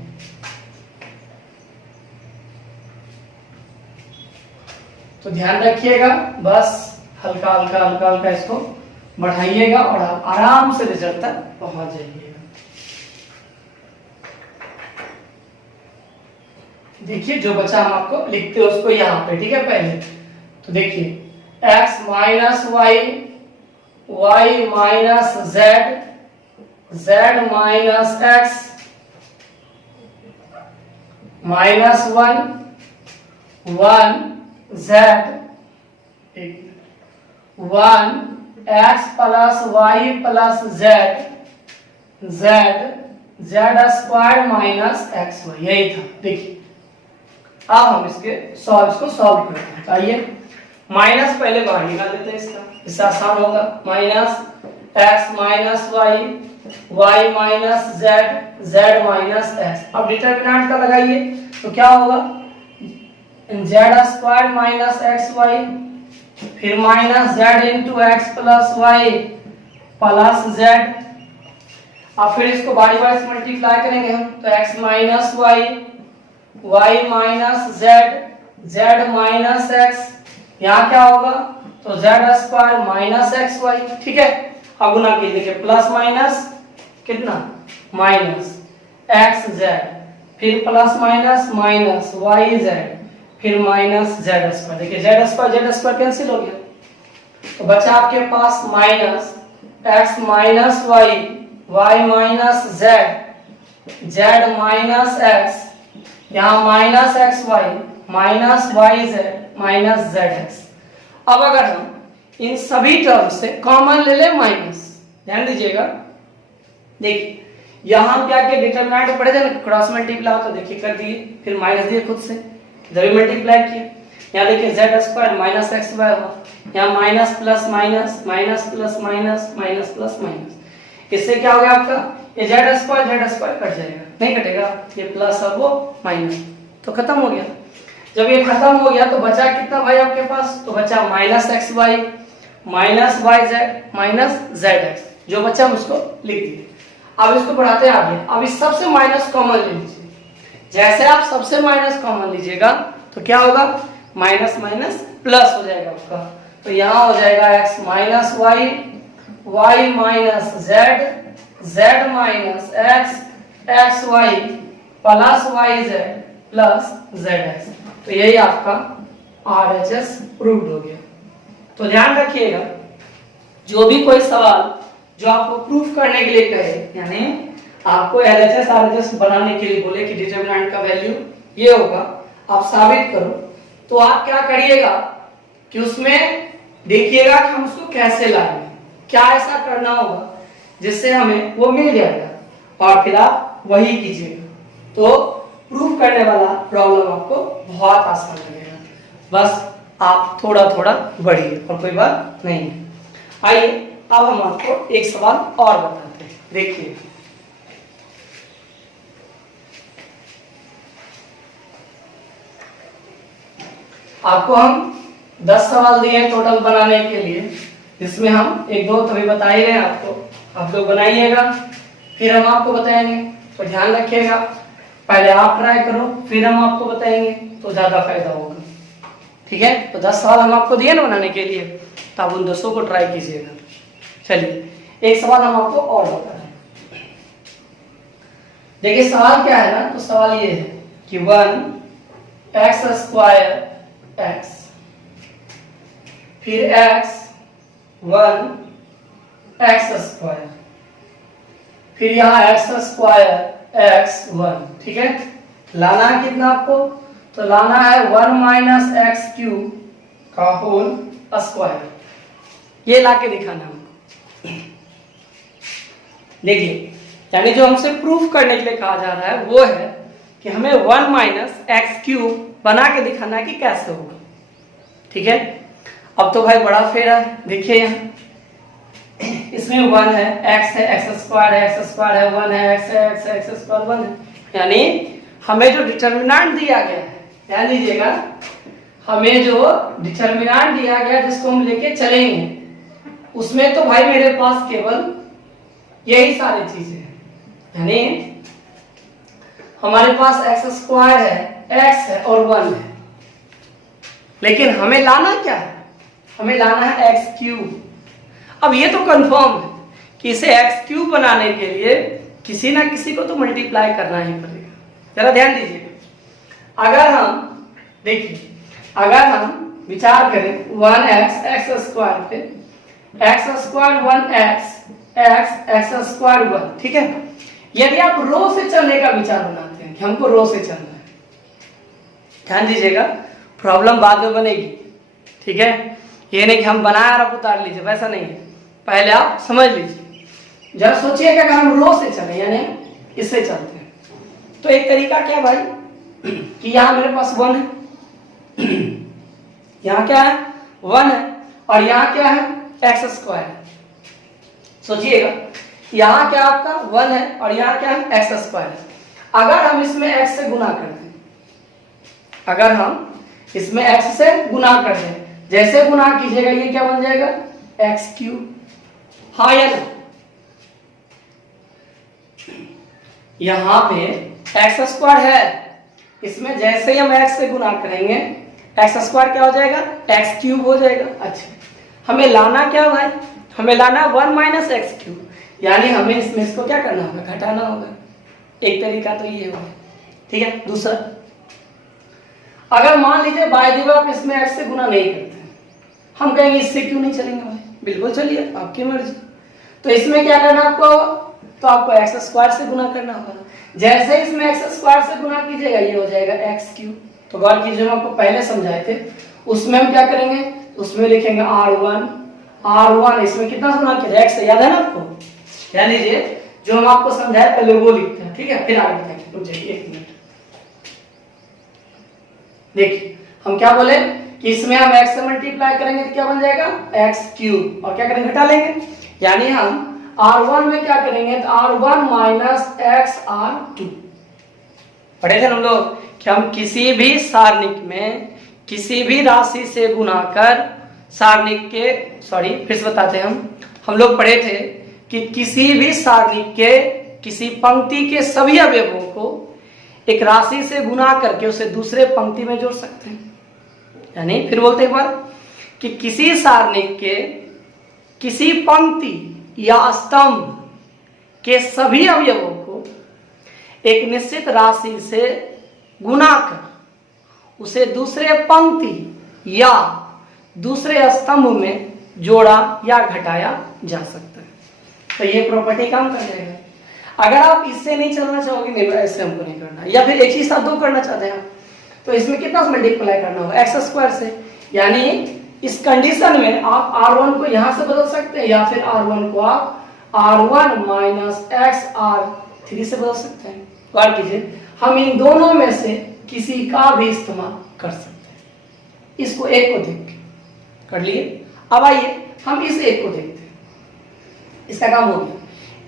तो ध्यान रखिएगा, बस हल्का हल्का हल्का हल्का इसको बढ़ाइएगा और आप आराम से रिजल्ट तक पहुंच जाइएगा। देखिए जो बचा हम आपको लिखते हैं उसको यहाँ पे, ठीक है। पहले तो देखिए x minus Y, Y minus Z, Z minus X, -1, 1 Z, 1 x plus Y plus Z, Z, Z square minus X Y, यही था। देखिए अब हम इसको सॉल्व करते हैं। आइए माइनस पहले बाहर निकाल देते हैं इसका, इससे आसान होगा। Minus x minus Y, Y minus Z, Z minus X. अब डिटरमिनेंट का लगाइए तो क्या होगा, Z square minus X Y, फिर minus Z into X plus Y plus Z. अब फिर इसको बारी बारी से मल्टीप्लाई करेंगे हम, तो x minus Y, Y minus Z, Z minus X, यहाँ क्या होगा, तो Z square minus X Y, ठीक है। अब गुना कीजिए, देखिए प्लस माइनस कितना, माइनस एक्स जेड, फिर plus minus minus Y Z, फिर माइनस जेड स्क्वायर। देखिए जेड स्क्वायर कैंसिल हो गया, तो बचा आपके पास minus X minus Y, Y minus Z, Z minus X, यहाँ minus X Y, minus Y Z, minus Z x. अब अगर हम इन सभी टर्म से कॉमन ले लें माइनस, ध्यान दीजिएगा, देखिए यहाँ क्या किया, डिटरमिनेंट पढ़े थे ना, क्रॉस मल्टीप्लाई, तो देखिए कर दिए, फिर माइनस दिए खुद से, इधर भी मल्टीप्लाई किया। यहाँ देखिए Z square minus X Y हुआ, यहाँ minus plus minus, minus plus minus, minus plus minus, इससे क्या हो गया आपका, ये जेड स्क्वायर कट जाएगा, नहीं कटेगा, ये प्लस और वो माइनस, तो खत्म हो गया। जब ये खत्म हो गया तो बचा कितना भाई आपके पास, तो बचा minus X Y, minus Y Z, minus Z X, जो बचा हम उसको लिख दिए। अब इसको बढ़ाते हैं आगे, अब इस सबसे माइनस कॉमन ले लीजिए। जैसे आप सबसे माइनस कॉमन लीजिएगा तो क्या होगा, माइनस माइनस प्लस हो जाएगा आपका, तो यहाँ हो जाएगा X minus Y, Y minus Z, Z minus X, X Y plus Y Z plus Z X. तो यही आपका RHS प्रूव्ड हो गया। तो ध्यान रखिएगा, जो भी कोई सवाल जो आपको प्रूफ करने के लिए कहे, यानी आपको LHS RHS बनाने के लिए बोले कि डिटरमिनेंट का वैल्यू ये होगा, आप साबित करो, तो आप क्या करिएगा कि उसमें देखिएगा कि हम उसको कैसे लाएंगे, क्या ऐसा करना होगा जिससे हमें वो मिल जाएगा, और फिर आप वही कीजिएगा। तो प्रूफ करने वाला प्रॉब्लम आपको बहुत आसान लगेगा, बस आप थोड़ा थोड़ा बढ़िए और कोई बात नहीं है। आइए अब हम आपको एक सवाल और बताते हैं, देखिए। आपको हम 10 सवाल दिए हैं टोटल बनाने के लिए, जिसमें हम एक दो तभी बता ही रहे हैं आपको, आप लोग बनाइएगा फिर हम आपको बताएंगे, तो ध्यान रखिएगा, पहले आप ट्राई करो फिर हम आपको बताएंगे तो ज्यादा फायदा होगा, ठीक है। तो 10 सवाल हम आपको दिए ना बनाने के लिए, तो आप उन 10 को ट्राई कीजिएगा। चलिए एक सवाल हम आपको और बता रहे हैं, देखिए सवाल क्या है ना, तो सवाल ये है कि 1x² x, फिर x 1x², फिर यहाँ x² x1, ठीक है। लाना है कितना आपको, तो लाना है 1 - x³ का होल स्क्वायर, ये लाके दिखाना हमको। देखिए यानी जो हमसे प्रूफ करने के लिए कहा जा रहा है वो है कि हमें 1 - x³ बना के दिखाना है कि कैसे होगा, ठीक है। अब तो भाई बड़ा फेरा है, देखिए यहाँ इसमें 1 है, x है, x² है, x² है, 1 है, x है, x है, x² 1 है, यानी हमें जो डिटर्मिनेंट दिया गया है, ध्यान दीजिएगा, हमें जो डिटर्मिनेंट दिया गया जिसको हम लेके चलेंगे उसमें तो भाई मेरे पास केवल यही सारी चीजें हैं, यानी हमारे पास x² है, x है और 1 है, लेकिन हमें लाना क्या है, हमें लाना है x³। अब ये तो कंफर्म है कि इसे x³ बनाने के लिए किसी ना किसी को तो मल्टीप्लाई करना ही पड़ेगा। जरा ध्यान दीजिएगा, अगर हम देखिए, अगर हम विचार करें 1x x² पे, x² 1x x x² 1, ठीक है। यदि आप रो से चलने का विचार बनाते हैं कि हमको रो से चलना है, ध्यान दीजिएगा, प्रॉब्लम बाद में बनेगी, ठीक है। ये नहीं कि हम बनाए और आप उतार लीजिए, वैसा नहीं है, पहले आप समझ लीजिए। जरा सोचिएगा कि हम रो से चले यानी इससे चलते हैं, तो एक तरीका क्या भाई कि यहाँ मेरे पास 1 है, यहाँ क्या है 1 है, और यहाँ क्या है x²। सोचिएगा यहाँ क्या आपका 1 है और यहाँ क्या है x²। अगर हम इसमें x से गुना कर दें, अगर हम इसमें x से गुना कर दें, जैसे गुना कीजिएगा ये क्या बन जाएगा x³, हाँ या ना। यहां पे x² है, इसमें जैसे ही हम x से गुना करेंगे x² क्या हो जाएगा x³ हो जाएगा। अच्छा हमें लाना क्या भाई, हमें लाना 1 - x³, यानी हमें इसमें इसको क्या करना होगा, घटाना होगा। एक तरीका तो ये होगा, ठीक है। दूसरा, अगर मान लीजिए बाय द वे आप इसमें x से गुना नहीं करते, हम कहेंगे इससे क्यों नहीं चलेंगे भाई, बिल्कुल चलिए आपकी मर्जी। तो इसमें क्या करना आपको, तो आपको x² से गुना करना होगा, जैसे इसमें x² से गुना कीजिएगा ये हो जाएगा x³। तो गौर कीजिए, हम आपको पहले समझाए थे, उसमें हम क्या करेंगे, उसमें लिखेंगे r1, इसमें कितना गुना किया x से, याद है ना आपको, ध्यान दीजिए जो हम आपको समझाए पहले वो लिखते हैं, ठीक है, फिर आगे बताएंगे। रुक जाइए 1 मिनट, देखिए हम क्या बोले कि इसमें हम x से मल्टीप्लाई करेंगे तो क्या बन जाएगा x³, और क्या करेंगे घटा लेंगे, यानी हम r1 में क्या करेंगे तो r1 - x(r2). पढ़े थे हम लोग कि हम किसी भी सारणिक में किसी भी राशि से गुना कर सारणिक के, फिर से बताते हैं, हम लोग पढ़े थे कि किसी भी सारणिक के किसी पंक्ति के सभी अवयवों को एक राशि से गुना करके उसे दूसरे पंक्ति में जोड़ सकते हैं। यानी फिर बोलते एक बार कि किसी सारणिक के किसी पंक्ति या स्तंभ के सभी अवयवों को एक निश्चित राशि से गुना कर उसे दूसरे पंक्ति या दूसरे स्तंभ में जोड़ा या घटाया जा सकता है। तो ये प्रॉपर्टी काम कर जाएगा। अगर आप इससे नहीं चलना चाहोगे, नहीं ऐसे हमको नहीं करना, या फिर एक ही साथ दो करना चाहते हैं तो इसमें कितना मल्टीप्लाई करना होगा x² से, यानी इस कंडीशन में आप r1 को यहां से बदल सकते हैं या फिर r1 को आप r1 - x(r3) से बदल सकते हैं। गौर कीजिए, हम इन दोनों में से किसी का भी इस्तेमाल कर सकते हैं। इसको एक को देख कर लिए। अब आइए हम इस एक को देखते हैं, इसका काम हो गया।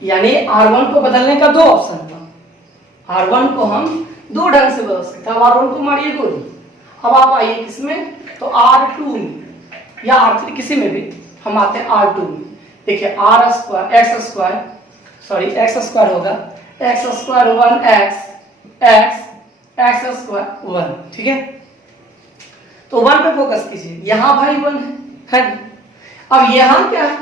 यानी R1 को बदलने का दो ऑप्शन हुआ। R1 को हम दो ढंग से बदल सकते हैं। अब R1 को मारिए गोली। अब आप आइए किसमें, तो R2 में या R3 किसी में भी हम आते हैं R2 में। देखिए R square x square sorry x square होगा एक्स स्क्वायर 1 एक्स स्क्वायर 1, ठीक है। तो 1 पे फोकस कीजिए, यहाँ भाई 1 है। अब यहाँ क्या है,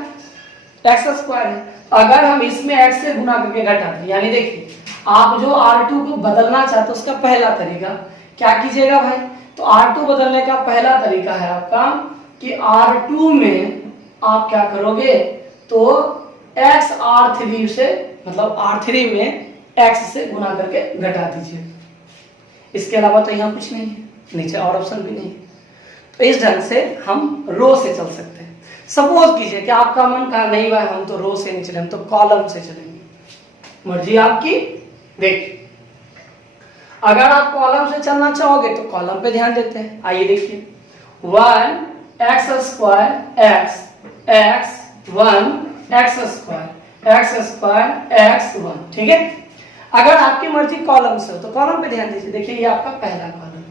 एक्स स्क्वायर है। अगर हम इसमें x से गुना करके घटा दें, यानी देखिए आप जो R2 को बदलना चाहते हो उसका पहला तरीका क्या कीजिएगा भाई, तो R2 बदलने का पहला तरीका है आपका कि R2 में आप क्या करोगे, तो x R3 से मतलब R3 में x से गुना करके घटा दीजिए। इसके अलावा तो यहाँ कुछ नहीं है, नीचे और ऑप्शन भी नहीं है। तो इस ढंग से हम रो से चल सकते हैं। सपोज कीजिए कि आपका मन कहा नहीं भाई हम तो रो से नहीं चलेंगे, तो कॉलम से चलेंगे, मर्जी आपकी। देखिए अगर आप कॉलम से चलना चाहोगे तो कॉलम पे ध्यान देते हैं। आइए देखिए 1 x square x 1 x square x 1, ठीक है। अगर आपकी मर्जी कॉलम से हो तो कॉलम पे ध्यान दीजिए। देखिए ये आपका पहला कॉलम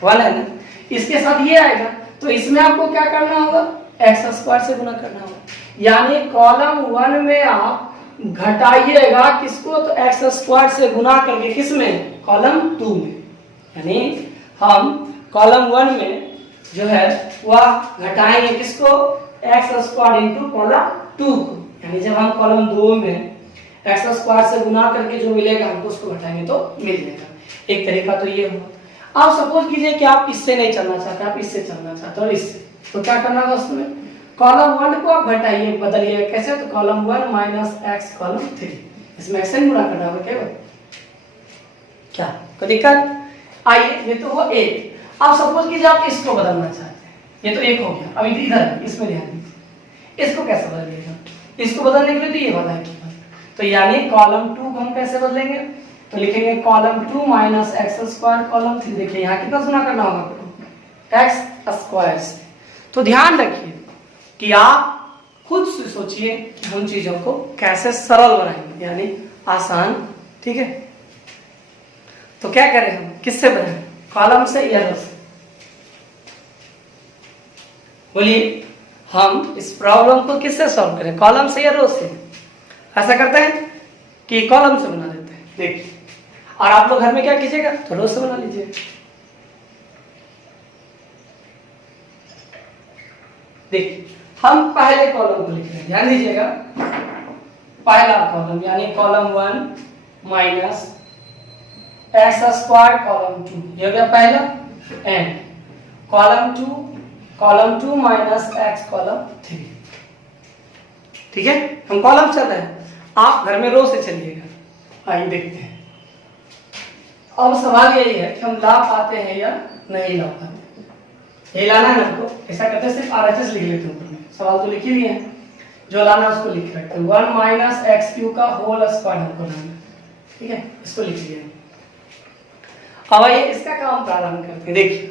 1 है ना, इसके साथ ये आएगा, तो इसमें आपको क्या करना होगा, एक्स स्क्वायर से गुना करना होगा। यानी कॉलम 1 में आप घटाइएगा किसको, तो एक्स स्क्वायर से गुना करके किसमें, कॉलम 2 में। यानी हम कॉलम 1 में जो है वह घटाएंगे किसको, एक्स स्क्वायर इंटू कॉलम 2 को। यानी जब हम कॉलम 2 में एक्स स्क्वायर से गुना करके जो मिलेगा हमको उसको घटाएंगे तो मिल जाएगा। एक तरीका तो ये हुआ। आप सपोज कीजिए कि आप इससे नहीं चलना चाहते, आप इससे चलना चाहते हो और इससे, तो क्या करना है दोस्तों में, कॉलम 1 को आप घटाइए, बदलिए कैसे, तो कॉलम 1 माइनस एक्स कॉलम 3, इसमें एक्स से गुणा करना होगा केवल, क्या कोई दिक्कत। आइए ये तो वो एक। आप सपोज कीजिए आप इसको बदलना चाहते हैं, ये तो एक हो गया, अभी इधर इसमें ध्यान दीजिए, इसको कैसे बदलिएगा, इसको बदलने के लिए तो ये वाला है, तो यानी कॉलम 2 को हम कैसे बदलेंगे, तो लिखेंगे column 2 minus x square column 3। देखिए यहाँ कितना गुना करना होगा, एक्स स्क्वायर से। तो ध्यान रखिए कि आप खुद से सोचिए कि हम चीजों को कैसे सरल बनाएंगे, यानी आसान, ठीक है। तो क्या करें हम, किससे बनाएं, कॉलम से या रो से, बोलिए। हम इस प्रॉब्लम को किससे सॉल्व करें, कॉलम से या रो से। ऐसा करते हैं कि कॉलम से बना देते हैं, देखिए। और आप लोग घर में क्या कीजिएगा, तो रो से बना लीजिए। देखिए हम पहले कॉलम को लिख रहे हैं, ध्यान दीजिएगा, पहला कॉलम यानी column 1 minus x square column 2, ये हो गया पहला, and column 2 minus x column 3, ठीक है। हम कॉलम चल रहे हैं, आप घर में रो से चलिएगा। आइए देखते हैं। अब सवाल यही है कि हम ला पाते हैं या नहीं ला पाते। ये लाना है हमको, ऐसा करते सिर्फ RHS लिख लेते हैं ऊपर में, सवाल तो लिख ही लिए हैं, जो लाना उसको लिख रहे हैं। 1 माइनस एक्स क्यू का होल स्क्वायर हमको लाना, ठीक है, इसको लिख लिया। अब ये इसका काम प्रारंभ करते हैं। देखिए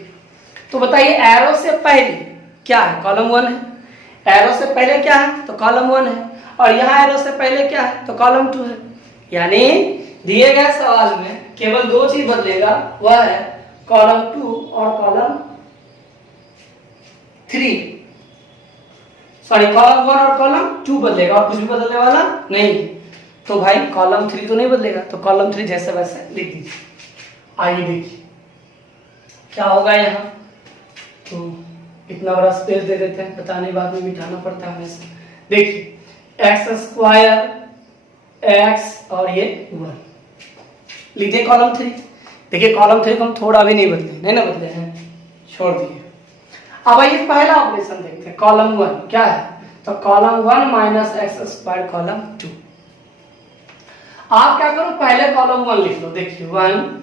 तो बताइए एरो से पहले क्या है, कॉलम 1 है। एरो से पहले क्या है, तो कॉलम 1 है, और यहाँ एरो से पहले क्या है, तो कॉलम 2 है। यानी दिए गए सवाल में केवल दो चीज बदलेगा, वह है कॉलम 2 और कॉलम 3, सॉरी कॉलम 1 और कॉलम 2 बदलेगा, और कुछ भी बदलने वाला नहीं है। तो भाई कॉलम 3 तो नहीं बदलेगा, तो कॉलम 3 जैसे वैसे लिख दीजिए। आइए देखिए क्या होगा यहाँ, तो इतना बड़ा स्पेस दे देते हैं, बताने बाद में मिटाना पड़ता है हमेशा। देखिए एक्स स्क्वायर एक्स और ये 1 लिख दिए कॉलम 3। देखिए कॉलम 3 को हम थोड़ा भी नहीं बदले, नहीं ना बदले हैं, छोड़ दिए। अब आइए पहला ऑपरेशन देखते हैं, कॉलम 1 क्या है, तो column 1 minus x square column 2। आप क्या करो, पहले कॉलम 1 लिख लो। देखिए 1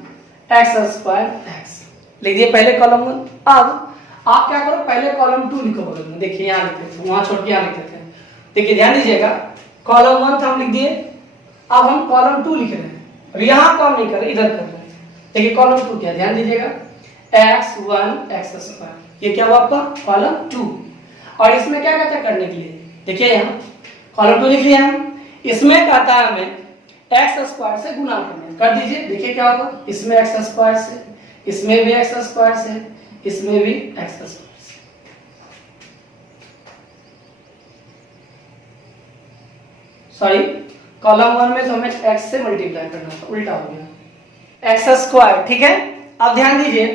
एक्स स्क्वायर एक्स लिख दिए पहले कॉलम 1। अब आप क्या करो, पहले कॉलम 2 लिखो बगल में। देखिए यहाँ लिखते थे, वहां छोड़ के यहाँ लिखते थे। देखिए ध्यान दीजिएगा, कॉलम 1 था हम लिख दिए, अब हम कॉलम 2 लिख रहे हैं, और यहाँ काम नहीं कर रहे, इधर कर रहे हैं। देखिए कॉलम 2 क्या, ध्यान दीजिएगा, x1 x स्क्वायर, ये क्या हुआ आपका कॉलम 2। और इसमें क्या कहता है करने के लिए, देखिए यहाँ कॉलम 2 लिख लिया हम, इसमें कहता है हमें x स्क्वायर से गुना करना, कर दीजिए, देखिए क्या होगा, इसमें x स्क्वायर से, इसमें भी x स्क्वायर से, इसमें भी x स्क्वायर से। सॉरी, कॉलम 1 में तो हमें x से मल्टीप्लाई करना था, उल्टा हो गया, x स्क्वायर, ठीक है। अब ध्यान दीजिए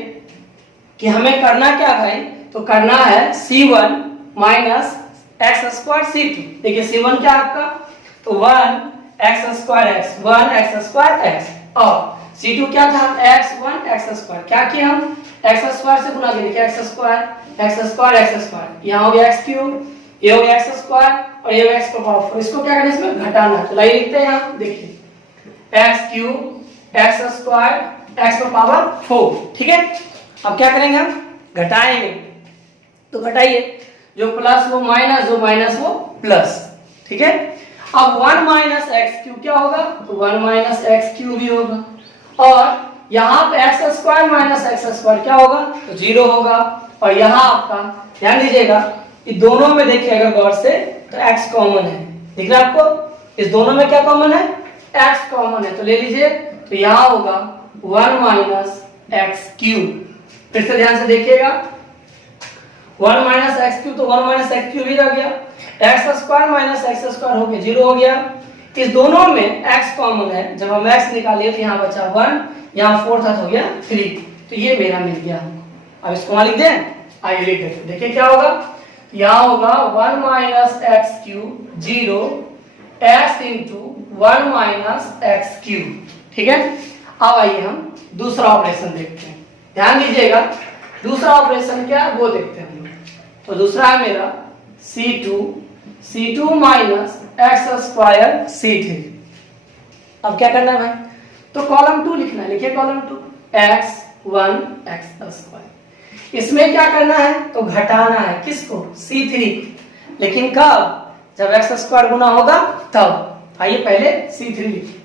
कि हमें करना क्या भाई, तो करना है c1 minus x square c2। देखिए c1 क्या आपका, तो 1 x square x, 1 x square x, और c2 क्या था, x1 x स्क्वायर, क्या किया हम x स्क्वायर से गुना किया, देखिए x square x square x square, यहाँ हो गया x क्यूब, ये हो गया x स्क्वायर और ये हो गया x का पावर 4। इसको क्या करना है, इसमें घटाना, तो लाइए लिखते हैं यहाँ, देखिए x cube x square x का पावर 4, ठीक है। अब क्या करेंगे हम, घटाएंगे, तो घटाइए, जो प्लस वो माइनस, जो माइनस वो प्लस, ठीक है। अब 1 माइनस एक्स क्यूब क्या होगा, तो 1 माइनस एक्स क्यूब ही होगा, और यहाँ पे x square minus x square क्या होगा, तो 0 होगा। और यहाँ आपका ध्यान दीजिएगा, इस दोनों में देखिए अगर गौर से तो x कॉमन है, दिख रहा है आपको, इस दोनों में क्या कॉमन है, x कॉमन है, तो ले लीजिए, तो यहाँ होगा 1 माइनस एक्स क्यूब। फिर से ध्यान से देखिएगा, 1 माइनस एक्स क्यूब, तो 1 माइनस एक्स क्यूब ही रह गया, x square minus x square हो गया 0 हो गया। इस दोनों में x कॉमन है, जब हम x निकालिए तो यहाँ बचा 1, यहाँ 4 था तो हो गया 3, तो ये मेरा मिल गया हमको। अब इसको वहां लिख दें, आइए लिख देते, देखिए क्या होगा, यहाँ होगा 1 minus X cube 0 x into 1 minus X cube, ठीक है। अब आइए हम दूसरा ऑपरेशन देखते हैं, ध्यान दीजिएगा, दूसरा ऑपरेशन क्या है वो देखते हैं हम लोग। तो दूसरा है मेरा c2 minus x square c3। अब क्या करना है भाई, तो कॉलम 2 लिखना है, लिखिए कॉलम 2 x1 x स्क्वायर, इसमें क्या करना है, तो घटाना है, किसको, c3, लेकिन कब, जब एक्स स्क्वायर गुना होगा तब। आइए पहले c3 लिखिए,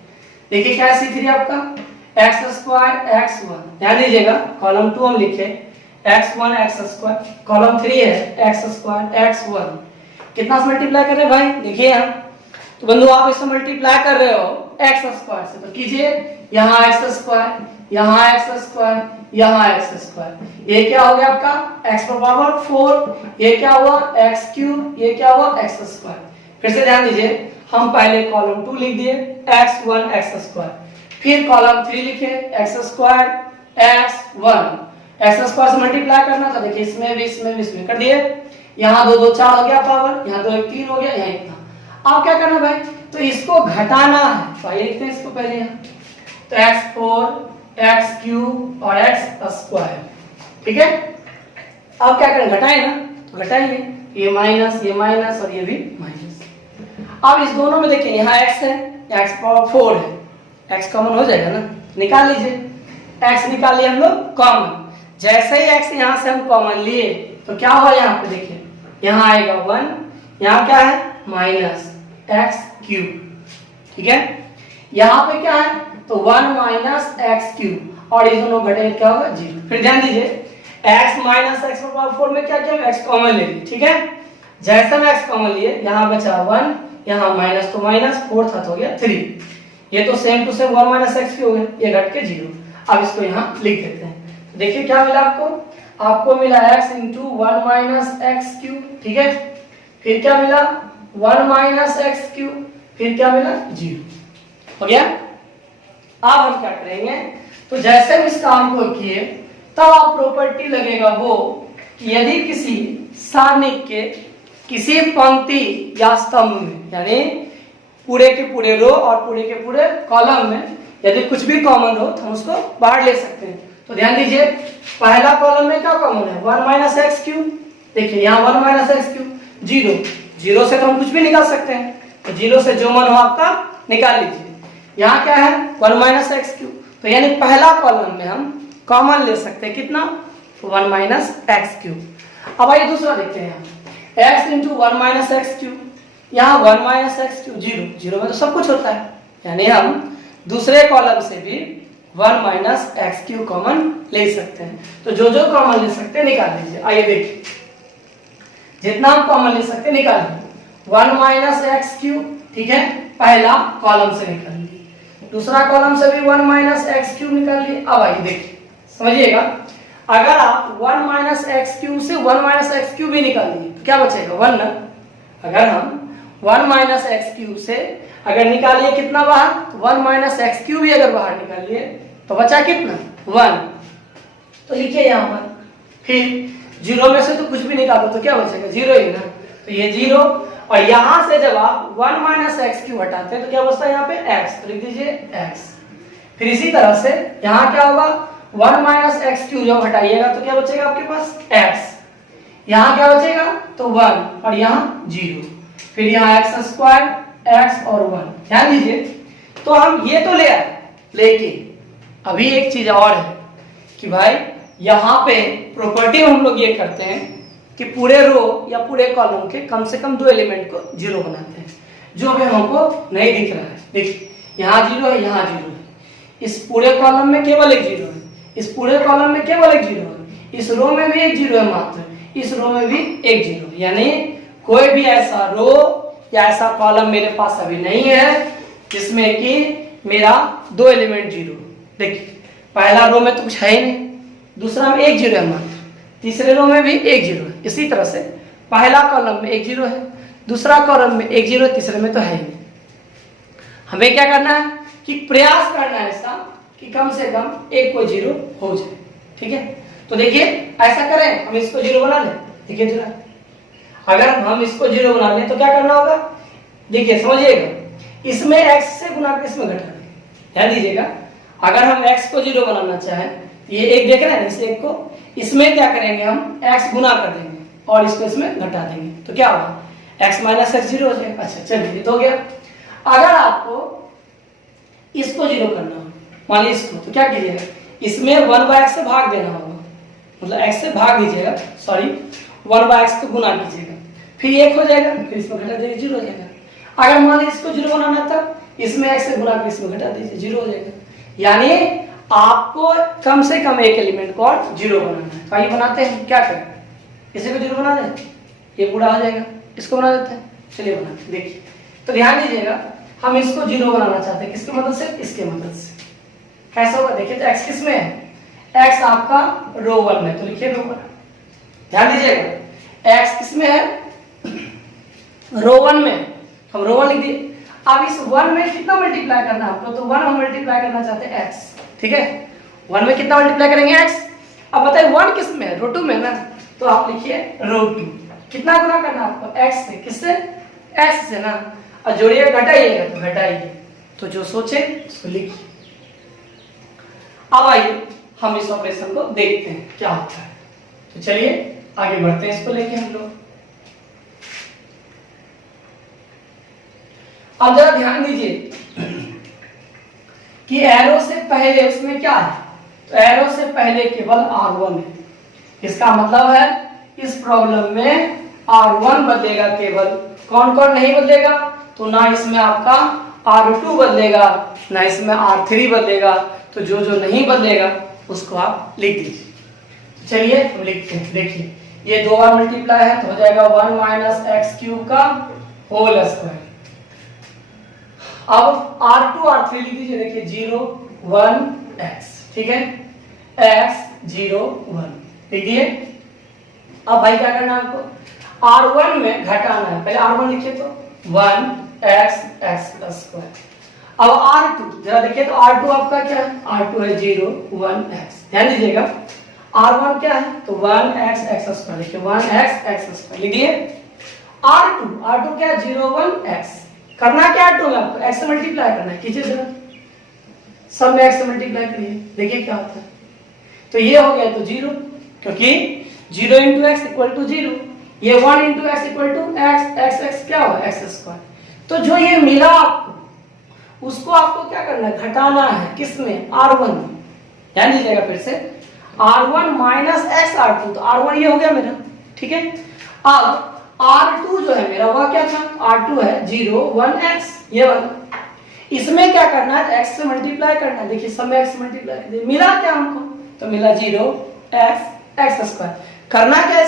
देखिए क्या है c3 आपका, एक्स स्क्वायर x1, ध्यान दीजिएगा कॉलम 2 हम लिखे x1 x स्क्वायर, कॉलम 3 है x स्क्वायर x1, कितना से मल्टीप्लाई कर रहे हैं भाई, देखिए यहाँ, तो बंधु आप इससे मल्टीप्लाई कर रहे हो एक्स स्क्वायर से, तो कीजिए, यहाँ एक्स स्क्वायर, यहाँ एक्स स्क्वायर, यहाँ एक्स स्क्वायर, ये क्या हो गया आपका x पर पावर 4, ये क्या हुआ x क्यूब, ये क्या हुआ x स्क्वायर। फिर से ध्यान दीजिए, हम पहले कॉलम 2 लिख दिए x1 x स्क्वायर, फिर कॉलम 3 लिखे x square x1, x square से मल्टीप्लाई करना था, देखिए इसमें भी इसमें भी इसमें कर दिए, यहाँ 2 2 4 हो गया पावर, यहाँ 2 1 3 हो गया, यहाँ इतना। अब क्या करना भाई, तो इसको घटाना है, तो ये लिखते हैं इसको पहले यहाँ, तो x4 x क्यूब और x स्क्वायर, ठीक है। अब क्या करें, घटाएं ना, तो घटाएंगे, ये माइनस और ये भी माइनस। अब इस दोनों में देखिए, यहाँ x है, x पावर 4 है, x कॉमन हो जाएगा ना, निकाल लीजिए, x निकाल लिया हम लोग कॉमन, जैसे ही x यहाँ से हम कॉमन लिए तो क्या हुआ, यहाँ पे देखिए, यहाँ आएगा 1, यहाँ क्या है माइनस एक्स क्यूब, ठीक है। यहाँ पे क्या है, तो 1 माइनस एक्स क्यूब, और ये दोनों घटे क्या होगा 0। फिर ध्यान दीजिए, x माइनस एक्स पावर 4 में क्या किया, x कॉमन ले लिया, ठीक है। जैसे हम x कॉमन लिए, यहाँ बचा 1, यहाँ माइनस, तो माइनस 4 था तो हो गया 3, ये तो same to same 1 minus X cube हो गया, ये घट के 0। अब इसको यहाँ लिख देते हैं, देखिए क्या मिला आपको मिला x into 1 minus X cube, ठीक है। फिर क्या मिला 1 माइनस एक्स क्यूब, फिर क्या मिला 0, हो गया। अब हम क्या करेंगे, तो जैसे हम इस काम को किए तब आप प्रॉपर्टी लगेगा वो कि यदि किसी सारणी के किसी पंक्ति या स्तंभ में, यानी पूरे के पूरे रो और पूरे के पूरे कॉलम में यदि कुछ भी कॉमन हो तो हम उसको बाहर ले सकते हैं। तो ध्यान दीजिए, पहला कॉलम में क्या कॉमन है, 1 माइनस एक्स क्यूब, देखिए यहाँ 1 माइनस एक्स क्यूब, 0 से तो हम कुछ भी निकाल सकते हैं, तो 0 से जो मन हो आपका निकाल लीजिए। यहाँ क्या है 1 माइनस एक्स क्यूब, तो यानी पहला कॉलम में हम कॉमन ले सकते हैं, कितना 1 माइनस एक्स क्यूब। अब आइए दूसरा देखते हैं, x into 1 minus X cube, यहाँ 1 माइनस एक्स क्यूब 0 में तो सब कुछ होता है, यानी हम दूसरे कॉलम से भी 1 माइनस एक्स क्यू कॉमन ले सकते हैं। तो जो जो कॉमन ले सकते हैं निकाल लीजिए। आइए देखिए, जितना हम कॉमन ले सकते हैं निकाल लीजिए। 1 माइनस एक्स क्यू, ठीक है, पहला कॉलम से निकाल लिए, दूसरा कॉलम से भी 1 माइनस एक्स क्यू निकाल लिए। अब आइए देखिए, समझिएगा, अगर आप 1 माइनस एक्स क्यू से 1 माइनस एक्स क्यू भी निकाल लिए तो क्या बचेगा? 1 ना। अगर हम 1 माइनस एक्स क्यू से अगर निकालिए कितना बाहर, तो 1 माइनस एक्स क्यू भी अगर बाहर निकालिए तो बचा कितना? 1। तो लिखिए यहाँ पर, फिर 0 में से तो कुछ भी निकालो तो क्या बचेगा? 0 ही ना। तो ये 0, और यहां से जब आप 1 माइनस एक्स क्यू हटाते हैं तो क्या बचता है यहाँ पे? x। तो लिख दीजिए x। फिर इसी तरह से यहाँ क्या होगा? 1 माइनस एक्स क्यू जब हटाइएगा तो क्या बचेगा आपके पास? x। यहाँ क्या बचेगा? तो 1, और यहाँ 0, फिर यहाँ x स्क्वायर, x और 1। ध्यान दीजिए, तो हम ये तो ले आए, लेकिन अभी एक चीज और है कि भाई यहाँ पे प्रॉपर्टी हम लोग ये करते हैं कि पूरे रो या पूरे कॉलम के कम से कम 2 एलिमेंट को 0 बनाते हैं, जो भी हमको नहीं दिख रहा है। देखिए, यहाँ 0 है, यहाँ 0 है, इस पूरे कॉलम में केवल एक 0 है, इस पूरे कॉलम में केवल एक 0 है, इस रो में भी एक 0 है मात्र, इस रो में भी एक 0 है। यानी कोई भी ऐसा रो या ऐसा कॉलम मेरे पास अभी नहीं है जिसमें कि मेरा 2 एलिमेंट 0। देखिए, पहला रो में तो कुछ है ही नहीं, दूसरा में एक 0 है मात्र, तीसरे रो में भी एक 0 है। इसी तरह से पहला कॉलम में एक 0 है, दूसरा कॉलम में एक 0 है, तीसरे में तो है ही नहीं। हमें क्या करना है कि प्रयास करना है ऐसा कि कम से कम एक कोई 0 हो जाए, ठीक है। तो देखिए, ऐसा करें, हम इसको 0 बना लें। देखिए जरा, अगर हम इसको 0 बना लें तो क्या करना होगा? देखिए समझिएगा, इसमें x से गुना कर इसमें घटा दें। ध्यान दीजिएगा, अगर हम x को 0 बनाना चाहें, ये एक देख रहे हैं इस एक को, इसमें क्या करेंगे? हम x गुना कर देंगे और इसको इसमें घटा देंगे, तो क्या होगा? x माइनस x 0 हो जाएगा। अच्छा चलिए, तो हो गया। अगर आपको इसको 0 करना हो, मान लीजिए इसको, तो क्या कीजिएगा? इसमें 1/x से भाग देना होगा, मतलब x से भाग दीजिएगा, सॉरी 1/x को गुना कीजिएगा, फिर 1 हो जाएगा, फिर इसमें घटा दीजिए, 0 हो जाएगा। अगर मान लीजिए इसको 0 बनाना था, इसमें x से गुना कर इसमें घटा दीजिए, 0 हो जाएगा। यानी आपको कम से कम एक एलिमेंट को 0 बनाना है। तो आइए बनाते हैं, क्या करें? इसे को 0 बना दें, ये पूरा आ जाएगा। इसको बना देते हैं, चलिए बनाते हैं। देखिए, तो ध्यान दीजिएगा, हम इसको 0 बनाना चाहते हैं, किसकी मदद से? इसके मदद से। कैसा होगा? देखिए, तो x किस में है? x आपका रो 1 में, तो लिखिए रो 1। ध्यान दीजिएगा, x किस में है? रो 1 में, हम रो 1 लिख दिए। अब इस 1 में कितना मल्टीप्लाई करना है आपको? तो 1 हम मल्टीप्लाई करना चाहते हैं x, ठीक है। 1 में कितना मल्टीप्लाई करेंगे? x। अब बताइए 1 किस में है? रो 2 में ना, तो आप लिखिए रो 2। कितना गुना करना है आपको? x से। किससे? x से ना। और जोड़िएगा, घटाइएगा तो घटाइए, तो जो सोचे उसको लिखिए। अब आइए हम इस ऑपरेशन को देखते हैं क्या होता है। तो चलिए आगे बढ़ते हैं, इसको लेके हम लोग। अब जरा ध्यान दीजिए कि एरो से पहले इसमें क्या है? तो एरो से पहले केवल R1 है। इसका मतलब है इस प्रॉब्लम में R1 बदलेगा केवल, कौन कौन नहीं बदलेगा? तो ना इसमें आपका R2 बदलेगा, ना इसमें R3 बदलेगा। तो जो जो नहीं बदलेगा उसको आप लिख दीजिए। चलिए हम लिखते हैं। देखिए, ये 2 बार मल्टीप्लाई है तो हो जाएगा 1 माइनस एक्स क्यूब का होल स्क्वायर। अब R2 R3 लिख दीजिए। देखिए 0 1 x, ठीक है, x 0 1 लिख दिए। अब भाई क्या करना है आपको? R1 में घटाना है, पहले R1 लिखिए तो 1 x x स्क्वायर। अब R2 जरा देखिए, तो R2 आपका क्या है? R2 है 0 1 x। ध्यान दीजिएगा, R1 क्या है? तो 1 x x स्क्वायर लिखिए, 1 x x स्क्वायर लिख दिए। R2 क्या है? 0 1 x। करना क्या है? 2 में आपको x से मल्टीप्लाई करना है, कीजिए जरा, सब में x से मल्टीप्लाई करिए, देखिए क्या होता है। तो ये हो गया तो 0, क्योंकि 0 इंटू एक्स इक्वल टू 0, ये 1 into X equal to X X क्या होगा? X square. तो जो ये मिला आपको, उसको आपको क्या करना है? घटाना है, किसमें? R1 में। ध्यान दीजिएगा फिर से, R1 माइनस एक्स R2, तो R1 ये हो गया मेरा, ठीक है। अब R2 जो है मेरा वह क्या था? R2 है 0 1 x, ये वाला। इसमें क्या करना है, x से मल्टीप्लाई करना है। देखिए सब में x मल्टीप्लाई कर दिया, मिला क्या हमको, तो मिला 0x x स्क्वायर। करना क्या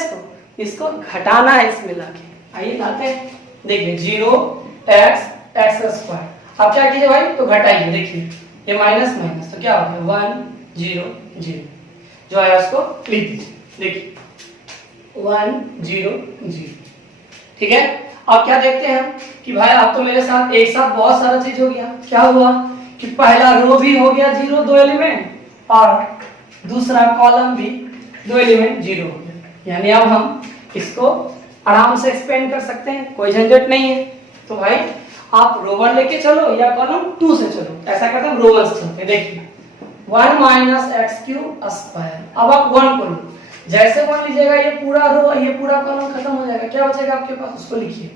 इसको घटाना है इसमें लाके, आइए लाते हैं। देखिए 0x x स्क्वायर। अब क्या कीजिए भाई, तो घटाइए। देखिए ये माइनस माइनस तो क्या हो गया 1 0 0, जो आया उसको लिख दीजिए। देखिए 1 0 0, ठीक है। अब क्या देखते हैं कि भाई आप तो मेरे साथ एक साथ बहुत सारा चीज हो गया। क्या हुआ कि पहला रो भी हो गया 0 2 एलिमेंट, और दूसरा कॉलम भी 2 एलिमेंट 0 हो गया। यानी अब हम इसको आराम से एक्सपेंड कर सकते हैं, कोई झंझट नहीं है। तो भाई आप रो 1 लेके चलो या कॉलम 2 से चलो, ऐसा करते हैं रो 1 से चलते। देखिए 1 माइनस एक्स क्यूब स्क्वायर। अब आप 1 को लो, जैसे 1 लीजिएगा ये पूरा रो ये पूरा कॉलम खत्म हो जाएगा। क्या बचेगा आपके पास, उसको लिखिए,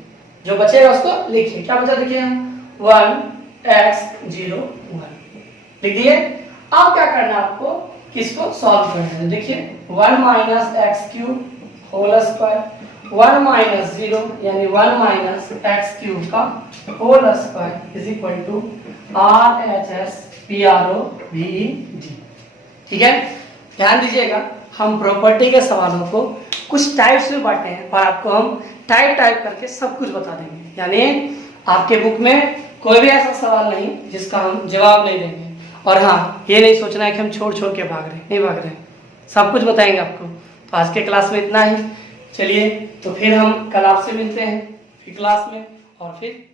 जो बचेगा उसको लिखिए। क्या बचा देखिए 1x 0 1 लिख दिए। अब क्या करना है आपको, किसको सॉल्व करना है। देखिए 1 minus X cube whole square, 1 minus 0 यानी 1 माइनस एक्स क्यूब का whole square is equal to RHS PRO VED। ठीक है, ध्यान दीजिएगा हम प्रॉपर्टी के सवालों को कुछ टाइप्स में बांटे हैं और आपको हम टाइप करके सब कुछ बता देंगे। यानी आपके बुक में कोई भी ऐसा सवाल नहीं जिसका हम जवाब नहीं देंगे। और हाँ, ये नहीं सोचना है कि हम छोड़ के भाग रहे हैं, नहीं भाग रहे हैं, सब कुछ बताएंगे आपको। तो आज के क्लास में इतना ही। चलिए तो फिर हम कल आपसे मिलते हैं फिर क्लास में, और फिर